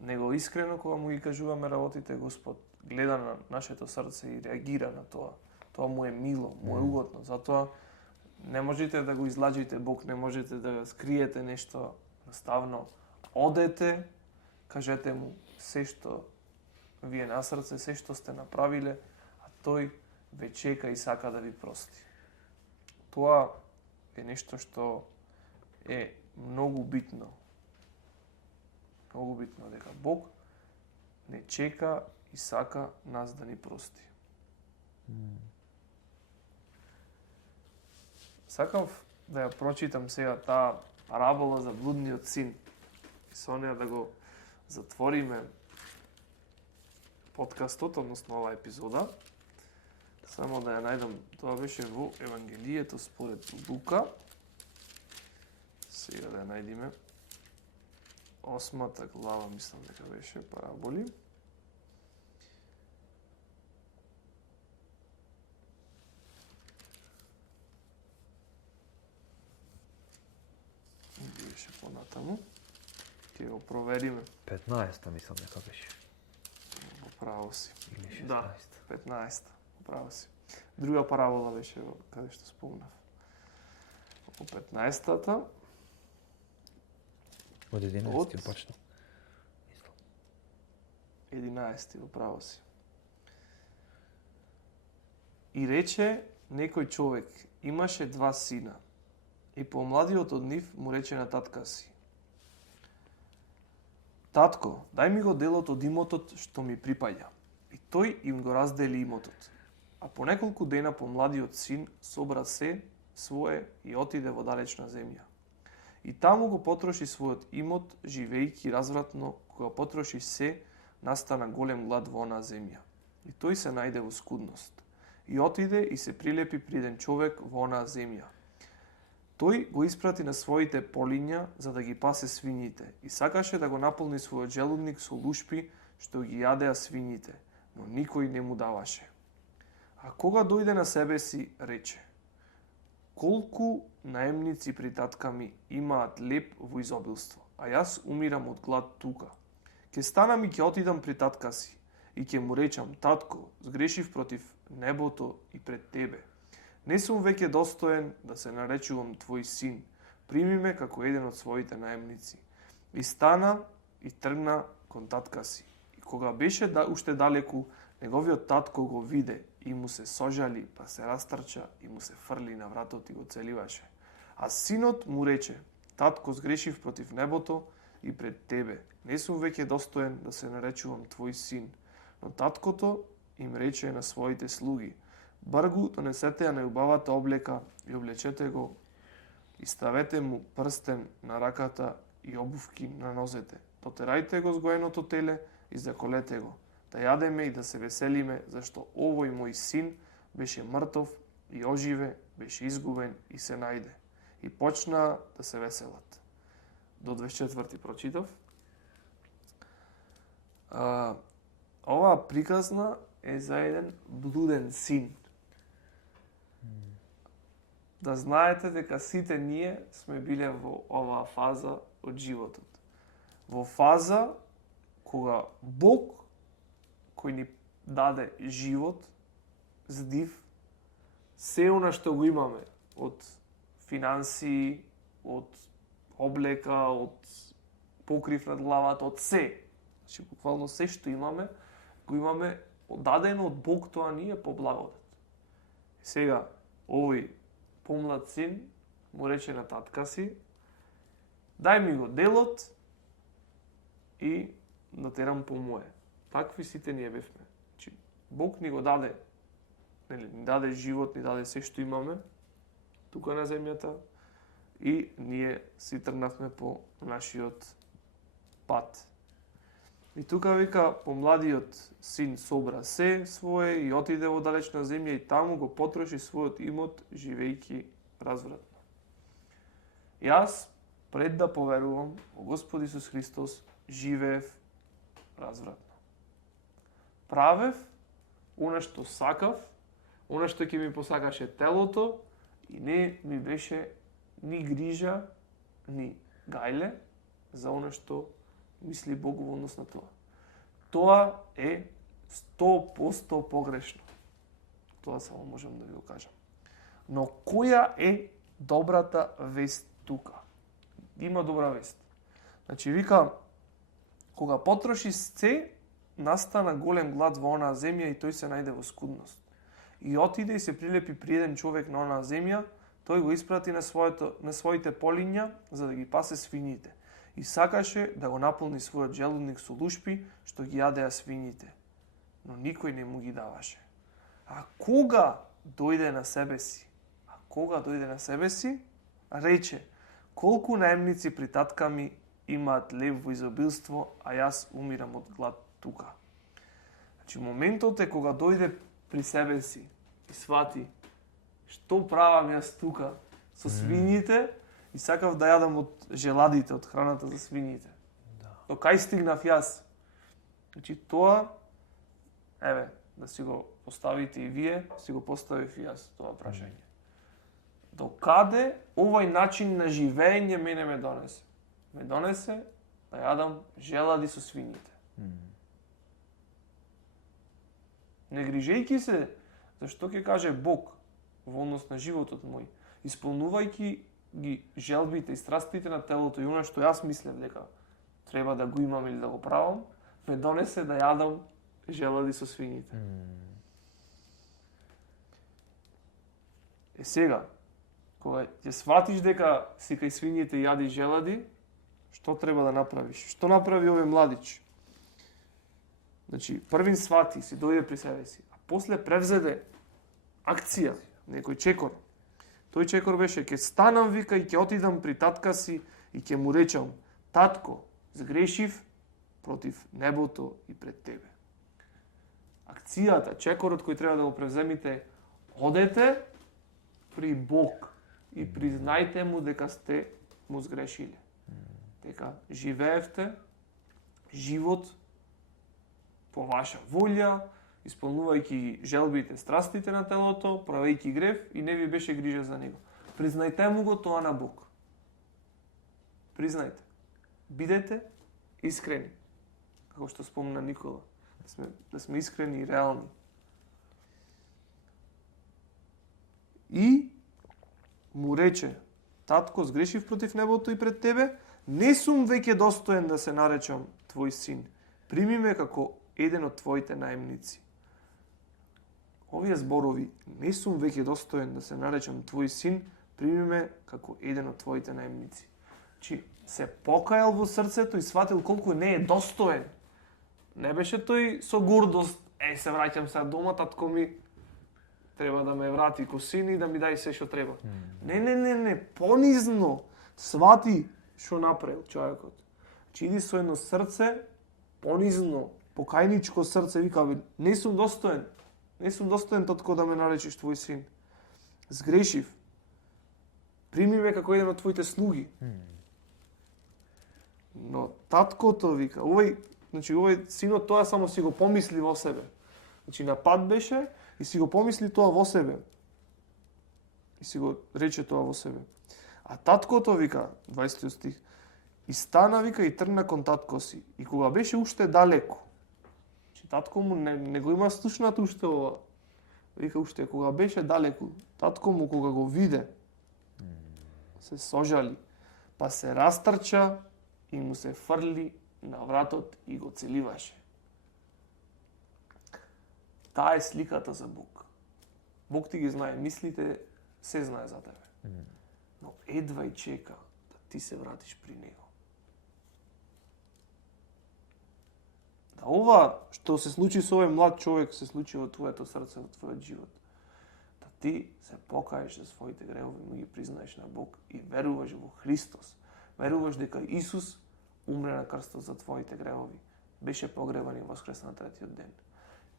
него искрено кога му ги кажуваме работите, Господ гледа на нашето срце и реагира на тоа. Тоа му е мило, му е угодно, затоа не можете да го излажите Бог, не можете да скриете нешто, наставно одете, кажете му се што ви е на срце, се што сте направиле, а тој ве чека и сака да ви прости. Тоа е нешто што е многу битно. Многу битно дека Бог не чека и сака нас да ни прости. Сакав да ја прочитам сега таа парабола за блудниот син. И со неа да го затвориме подкастот, односно оваа епизода. Само да ја најдам, тоа беше во Евангелието според Лука. Сега да ја најдиме. 8 глава, мислам дека беше параболи. Беше понатаму. Ќе го провериме. 15-та мислам дека беше. Право си. Или 16. Да, 15-та. Право си. Друга парабола беше каде што спомнав. Во 15-та. Од 11-ти почна. 11-ти, право си. И рече некој човек, имаше 2 сина. И помладиот од нив му рече на татка си: Татко, дај ми го делот од имотот што ми припаѓа. И тој им го раздели имотот. А по неколку дена помладиот син собра се свое и отиде во далечна земја. И таму го потроши својот имот, живејќи развратно. Кога потроши се, настана голем глад во онаа земја. И тој се најде во скудност. И отиде и се прилепи при еден човек во онаа земја. Тој го испрати на своите полиња за да ги пасе свињите и сакаше да го наполни својот желудник со лушпи што ги јадеа свињите, но никој не му даваше. А кога дојде на себе си, рече: колку наемници при татка ми имаат леп во изобилство, а јас умирам од глад тука. Ке станам и ќе отидам при татка си и ќе му речам: татко, сгрешив против небото и пред тебе. Не сум веќе достоен да се наречувам твој син. Прими ме како еден од своите наемници. И стана и тргна кон татка си. И кога беше уште далеку, неговиот татко го виде и му се сожали, па се растрча и му се фрли на вратот и го целиваше. А синот му рече: татко, сгрешив против небото и пред тебе. Не сум веќе достоен да се наречувам твој син. Но таткото им рече на своите слуги: Баргу, донесете ја најубавата облека и облечете го и ставете му прстен на раката и обувки на нозете. Дотерајте го згоеното теле и заколете го, да јадеме и да се веселиме, зашто овој мој син беше мртов и оживе, беше изгубен и се најде. И почнаа да се веселат. До 24 прочитав. Оваа приказна е за еден блуден син. Да знаете дека сите ние сме биле во оваа фаза од животот. Во фаза кога Бог, кој ни даде живот, здив, се она што го имаме, од финансии, од облека, од покрив над главата, од се. Значи, буквално се што имаме, го имаме дадено од Бог, тоа ни е по благодат. И сега, овој помлад син му рече на татка си: дај ми го делот и да терам по мое. Такви сите ние бевме. Значи, Бог ни го даде, ни даде живот, ни даде се што имаме тука на земјата и ние си тргнавме по нашиот пат. И тука вика: помладиот син собра се свое и отиде во далечна земја и таму го потроши својот имот, живејќи развратно. Јас, пред да поверувам во Господ Исус Христос, живеев развратно. Правев она што сакав, она што ќе ми посакаше телото и не ми беше ни грижа, ни гајле за она што мисли Бог во однос на тоа. Тоа е 100% погрешно. Тоа само можам да ви го кажам. Но која е добрата вест тука? Има добра вест. Значи вика: кога потроши се, настана голем глад во онаа земја и тој се најде во скудност. И отиде и се прилепи при еден човек на онаа земја, тој го испрати на своите полиња за да ги пасе свињите. И сакаше да го наполни својот желудник со лушпи што ги јадеа свињите, но никој не му ги даваше. А кога дојде на себе си, рече: колку наемници при татка ми имаат лев во изобилство, а јас умирам од глад тука. Значи, моментот е кога дојде при себе си и свати: што правам јас тука со свињите, и сакав да јадам од желадите, од храната за свињите. До кај стигнав јас? Значи тоа, да си го поставите и вие, си го поставив и јас тоа прашање. До каде овој начин на живење мене ме донесе? Ме донесе да јадам желади со свињите. Не грижејќи се зашто ќе каже Бог во однос на животот мој, исполнувајќи ги желбите и страстите на телото и она што јас мислев дека треба да го имам или да го правам, ме донесе да јадам желади со свињите. Сега, кога ќе сватиш дека си кај свињите и јади желади, што треба да направиш? Што направи овој младич? Значи, првин свати, си дојде при себе си, а после превзеде акција, некој чекор. Тој чекор беше: ќе станам, вика, и ќе отидам при татка си и ќе му речам: татко, сгрешив против небото и пред тебе. Акцијата, чекорот кој треба да го превземите, одете при Бог и признајте му дека сте му сгрешиле. Дека живеевте живот по ваша волја, исполнувајќи желбите, страстите на телото, правејќи грев и не ви беше грижа за него. Признајте му го тоа на Бог. Признајте. Бидете искрени. Како што спомна Никола. Да сме искрени и реални. И му рече: татко, сгрешив против небото и пред тебе, не сум веќе достоен да се наречам твој син. Прими ме како еден од твоите наемници. Овие зборови: не сум веќе достоен да се наречам твој син, прими ме како еден од твоите наемници. Чи се покајал во срцето и сватил колку не е достоен. Не беше тој со гордост: се враќам сега дома, татко ми треба да ме врати ко син и да ми дај се што треба. Не, понизно свати што направил човекот. Чи иди со едно срце понизно, покајничко срце, вика: не сум достоен татко да ме наречеш твој син. Сгрешив. Прими ме како еден од твоите слуги. Но таткото вика, овој синот тоа само си го помисли во себе. На пат беше и си го помисли тоа во себе. И си го рече тоа во себе. А таткото вика, 20 стих, и стана, вика, и тргна кон татко си. И кога беше уште далеко, татко му не го има слушнато уште ова. Вика, уште кога беше далеко, татко му кога го виде, се сожали, па се растрча и му се фрли на вратот и го целиваше. Таа е сликата за Бог. Бог ти ги знае мислите, се знае за тебе. Но едва и чека да ти се вратиш при него. Да ова што се случи со овој млад човек се случи во твоето срце, во твојот живот. Да ти се покаеш за своите гревови, му ги признаеш на Бог и веруваш во Христос. Веруваш дека Исус умре на крстот за твоите гревови. Беше погребан и воскресна на третиот ден.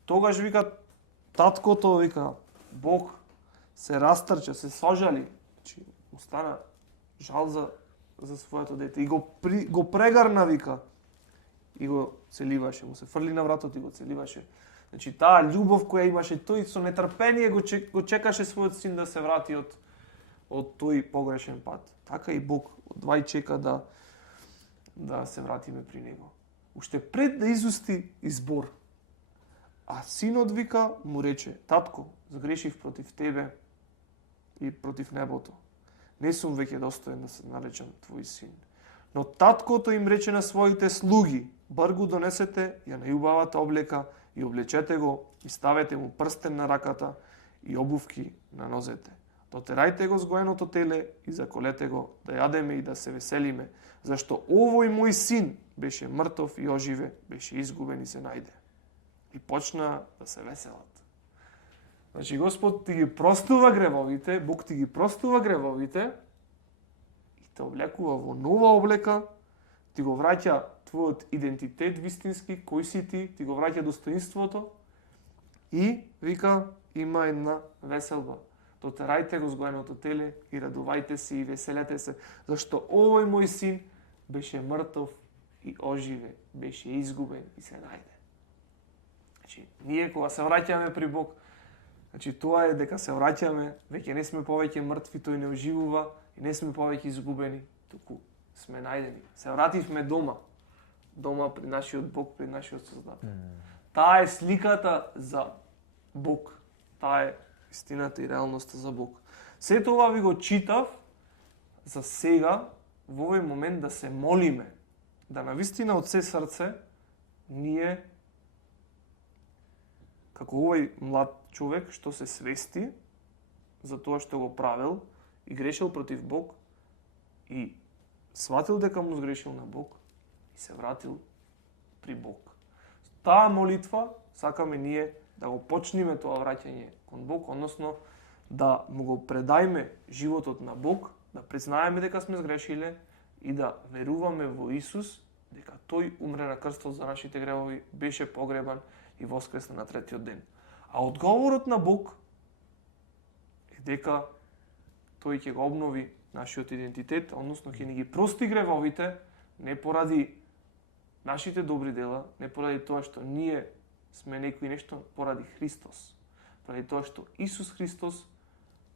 Тогаш, вика, таткото, вика, Бог се растрча, се сожали. Му стана жал за своето дете. И го прегарна, вика, и го целиваше. Му се фрли на вратот и го целиваше. Таа љубов која имаше тој, со нетрпение го чекаше својот син да се врати од тој погрешен пат. Така и Бог одва и чека да се вратиме при него. Уште пред да изусти избор. А синот, вика, му рече: татко, сгрешив против тебе и против небото. Не сум веќе достоен да се наречам твој син. Но таткото им рече на своите слуги: бргу донесете ја најубавата облека и облечете го и ставете му прстен на раката и обувки на нозете. Дотерајте го згоеното теле и заколете го, да јадеме и да се веселиме, зашто овој мој син беше мртов и оживе, беше изгубен и се најде. И почна да се веселат. Господ ти ги простува гревовите, Бог ти ги простува гревовите и те облекува во нова облека, ти го враќа твојот идентитет вистински, кој си ти го враќа достоинството и, вика, има една веселба. Дотерајте го згоеното теле и радувајте се и веселете се, зашто овој мој син беше мртов и оживе, беше изгубен и се најде. Ние кога се враќаме при Бог, тоа е дека се враќаме, веќе не сме повеќе мртви, тој не оживува и не сме повеќе изгубени, туку сме најдени. Се вративме дома при нашиот Бог, при нашиот Создател. Таа е сликата за Бог. Таа е истината и реалноста за Бог. Сето ова ви го читав за сега, во овој момент да се молиме, да навистина од се срце ние како овој млад човек што се свести за тоа што го правил и грешил против Бог и сватил дека му сгрешил на Бог и се вратил при Бог. Таа молитва сакаме ние да го почнеме тоа враќање кон Бог, односно да му го предајме животот на Бог, да признаеме дека сме сгрешиле и да веруваме во Исус, дека тој умре на крстот за нашите гревови, беше погребан и воскресна на третиот ден. А одговорот на Бог е дека тој ќе го обнови нашиот идентитет, односно ќе ни ги прости гревовите, не поради нашите добри дела, не поради тоа што ние сме некои нешто, поради Христос. Поради тоа што Исус Христос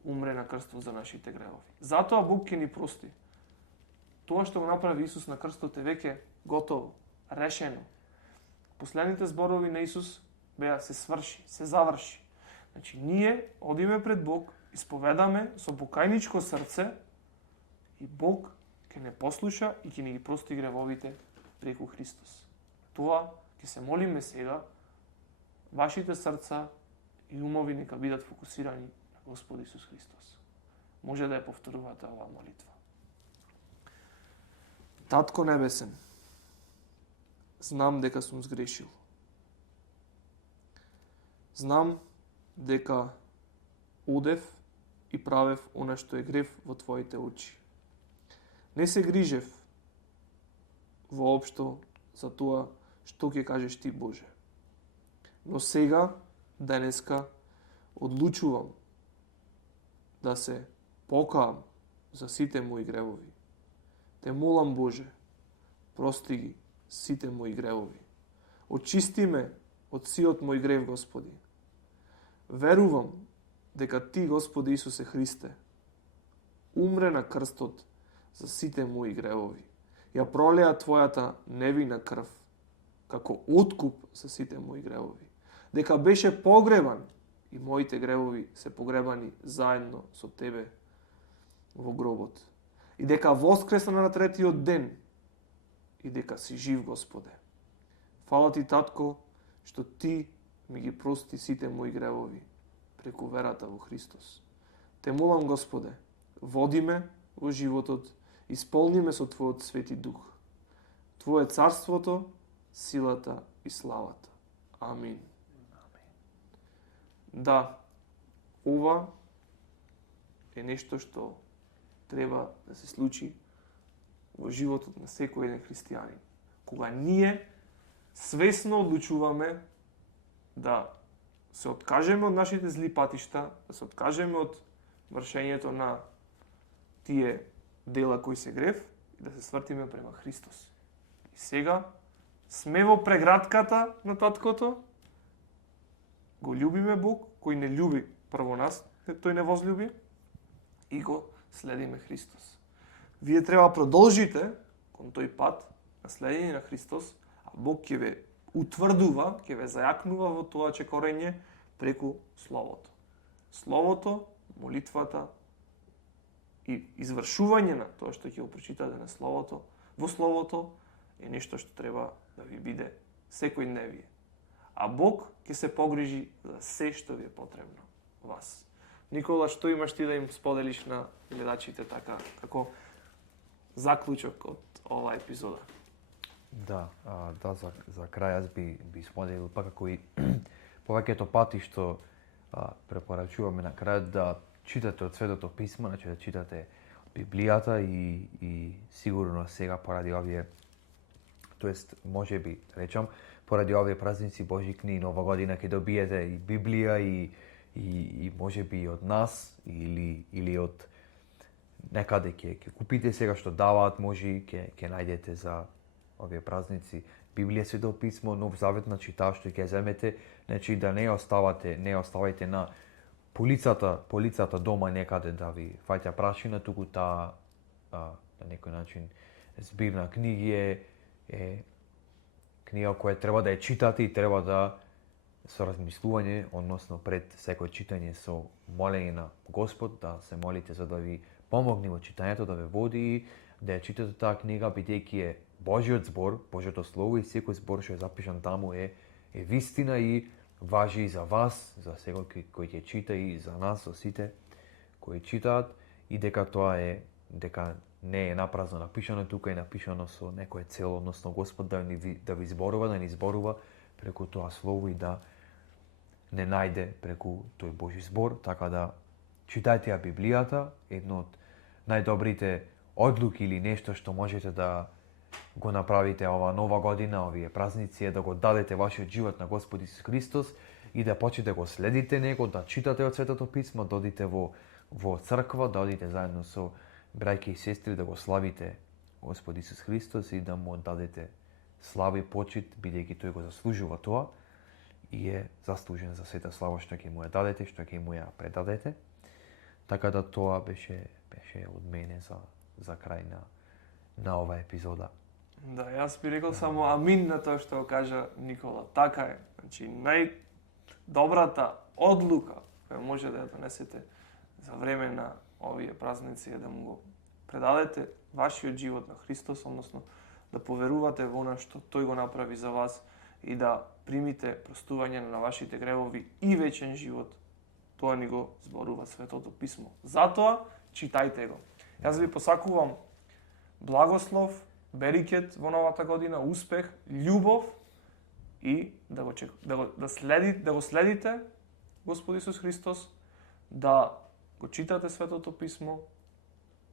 умре на крстот за нашите гревови. Затоа Бог ќе ни прости. Тоа што го направи Исус на крстот е веќе готово, решено. Последните зборови на Исус беа се сврши, се заврши. Значи, ние одиме пред Бог, исповедаме со покајничко срце и Бог ќе не послуша и ќе ни ги прости гревовите преку Христос. Тоа ќе се молиме сега, вашите срца и умови нека бидат фокусирани на Господ Исус Христос. Може да ја повторувате оваа молитва. Татко небесен, знам дека сум сгрешил. Знам дека одев и правев она што е грев во Твоите очи. Не се грижев воопшто за тоа што ќе кажеш Ти, Боже. Но сега, денеска, одлучувам да се покаам за сите мои гревови. Те молам, Боже, прости ги сите мои гревови. Очисти ме од сиот мој грев, Господи. Верувам дека Ти, Господи Исусе Христе, умре на крстот за сите мои гревови. Ја пролеа Твојата невина крв, како откуп за сите мои гревови. Дека беше погребан и моите гревови се погребани заедно со Тебе во гробот. И дека воскресна на третиот ден и дека си жив, Господе. Фала Ти, Татко, што Ти ми ги прости сите мои гревови преку верата во Христос. Те молам, Господе, води ме во животот, исполни ме со Твојот Свети Дух. Твое царството, силата и славата. Амин. Да, ова е нешто што треба да се случи во животот на секој еден христијанин. Кога ние свесно одлучуваме да се откажеме од нашите зли патишта, да се откажеме од вршењето на тие дела кои се грев и да се свртиме према Христос. И сега сме во прегратката на Таткото, го љубиме Бог, кој не љуби прво нас, тој не возлюби, и го следиме Христос. Вие треба продолжите кон тој пат на следење на Христос, а Бог ќе ве утврдува, ќе ве зајакнува во тоа чекорење преку Словото. Словото, молитвата и извршување на тоа што ќе го прочитате на Словото, во Словото е нешто што треба да ви биде секојдневие. А Бог ќе се погрижи за се што ви е потребно вас. Никола, што имаш ти да им споделиш на гледачите така, како заклучок од оваа епизода? Да, за крај аз би споделил пак како и повеќето пати што препорачуваме на крај да читате од Светото писмо, значи да читате Библијата и сигурно сега поради овие, тоест можеби речам, поради овие празници Божикни и Нова година ќе добиете и Библија и можеби и од нас или од некаде ќе купите сега што даваат, може ќе најдете за овие празници Библија, Свето писмо, Нов Завет, значи таа што ќе земете, значи да не оставајте на полицата дома некаде да ви фаќа прашина, туку таа на некој начин збирна книги е книга која треба да ја читате и треба да со размислување, односно пред секој читање со молење на Господ, да се молите за да ви помогне во читањето, да ве води и да ја читате таа книга, бидејќи е Божиот збор, Божиото слово и секој збор што е запишан таму е вистина и важи и за вас, за секој кој ќе чита и за нас, за сите кои читаат, и дека тоа е, дека не е напразно напишано, тука е напишано со некоја цел, односно Господ да ви зборува, да ни зборува преку тоа слово и да не најде преку тој Божи збор, така да читајте ја Библијата, едно од најдобрите одлуки или нешто што можете да го направите ова нова година, овие празници, е да го дадете вашиот живот на Господ Исус Христос и да почнете да го следите Него, да читате од Светото Писмо, да одите во црква, да одите заедно со браќи и сестри, да го славите Господ Исус Христос и да му дадете слава и почит, бидејќи тој го заслужува тоа и е заслужен за сета слава што ќе му ја дадете, што ќе му ја предадете. Така да тоа беше од мене за крај на оваа епизода. Да, јас би рекол само амин на тоа што го кажа Никола. Така е. Значи, најдобрата одлука која може да ја донесете за време на овие празници е да му го предадете вашиот живот на Христос, односно да поверувате во она што тој го направи за вас и да примите простување на вашите гревови и вечен живот. Тоа ни го зборува Светото Писмо. Затоа читајте го. Јас ви посакувам благослов, берикет во новата година, успех, љубов и да го следите Господ Исус Христос, да го читате Светото Писмо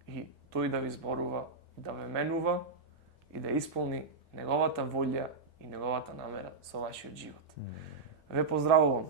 и тој да ви зборува, да ве менува и да исполни неговата волја и неговата намера со вашиот живот. Ве поздравувам.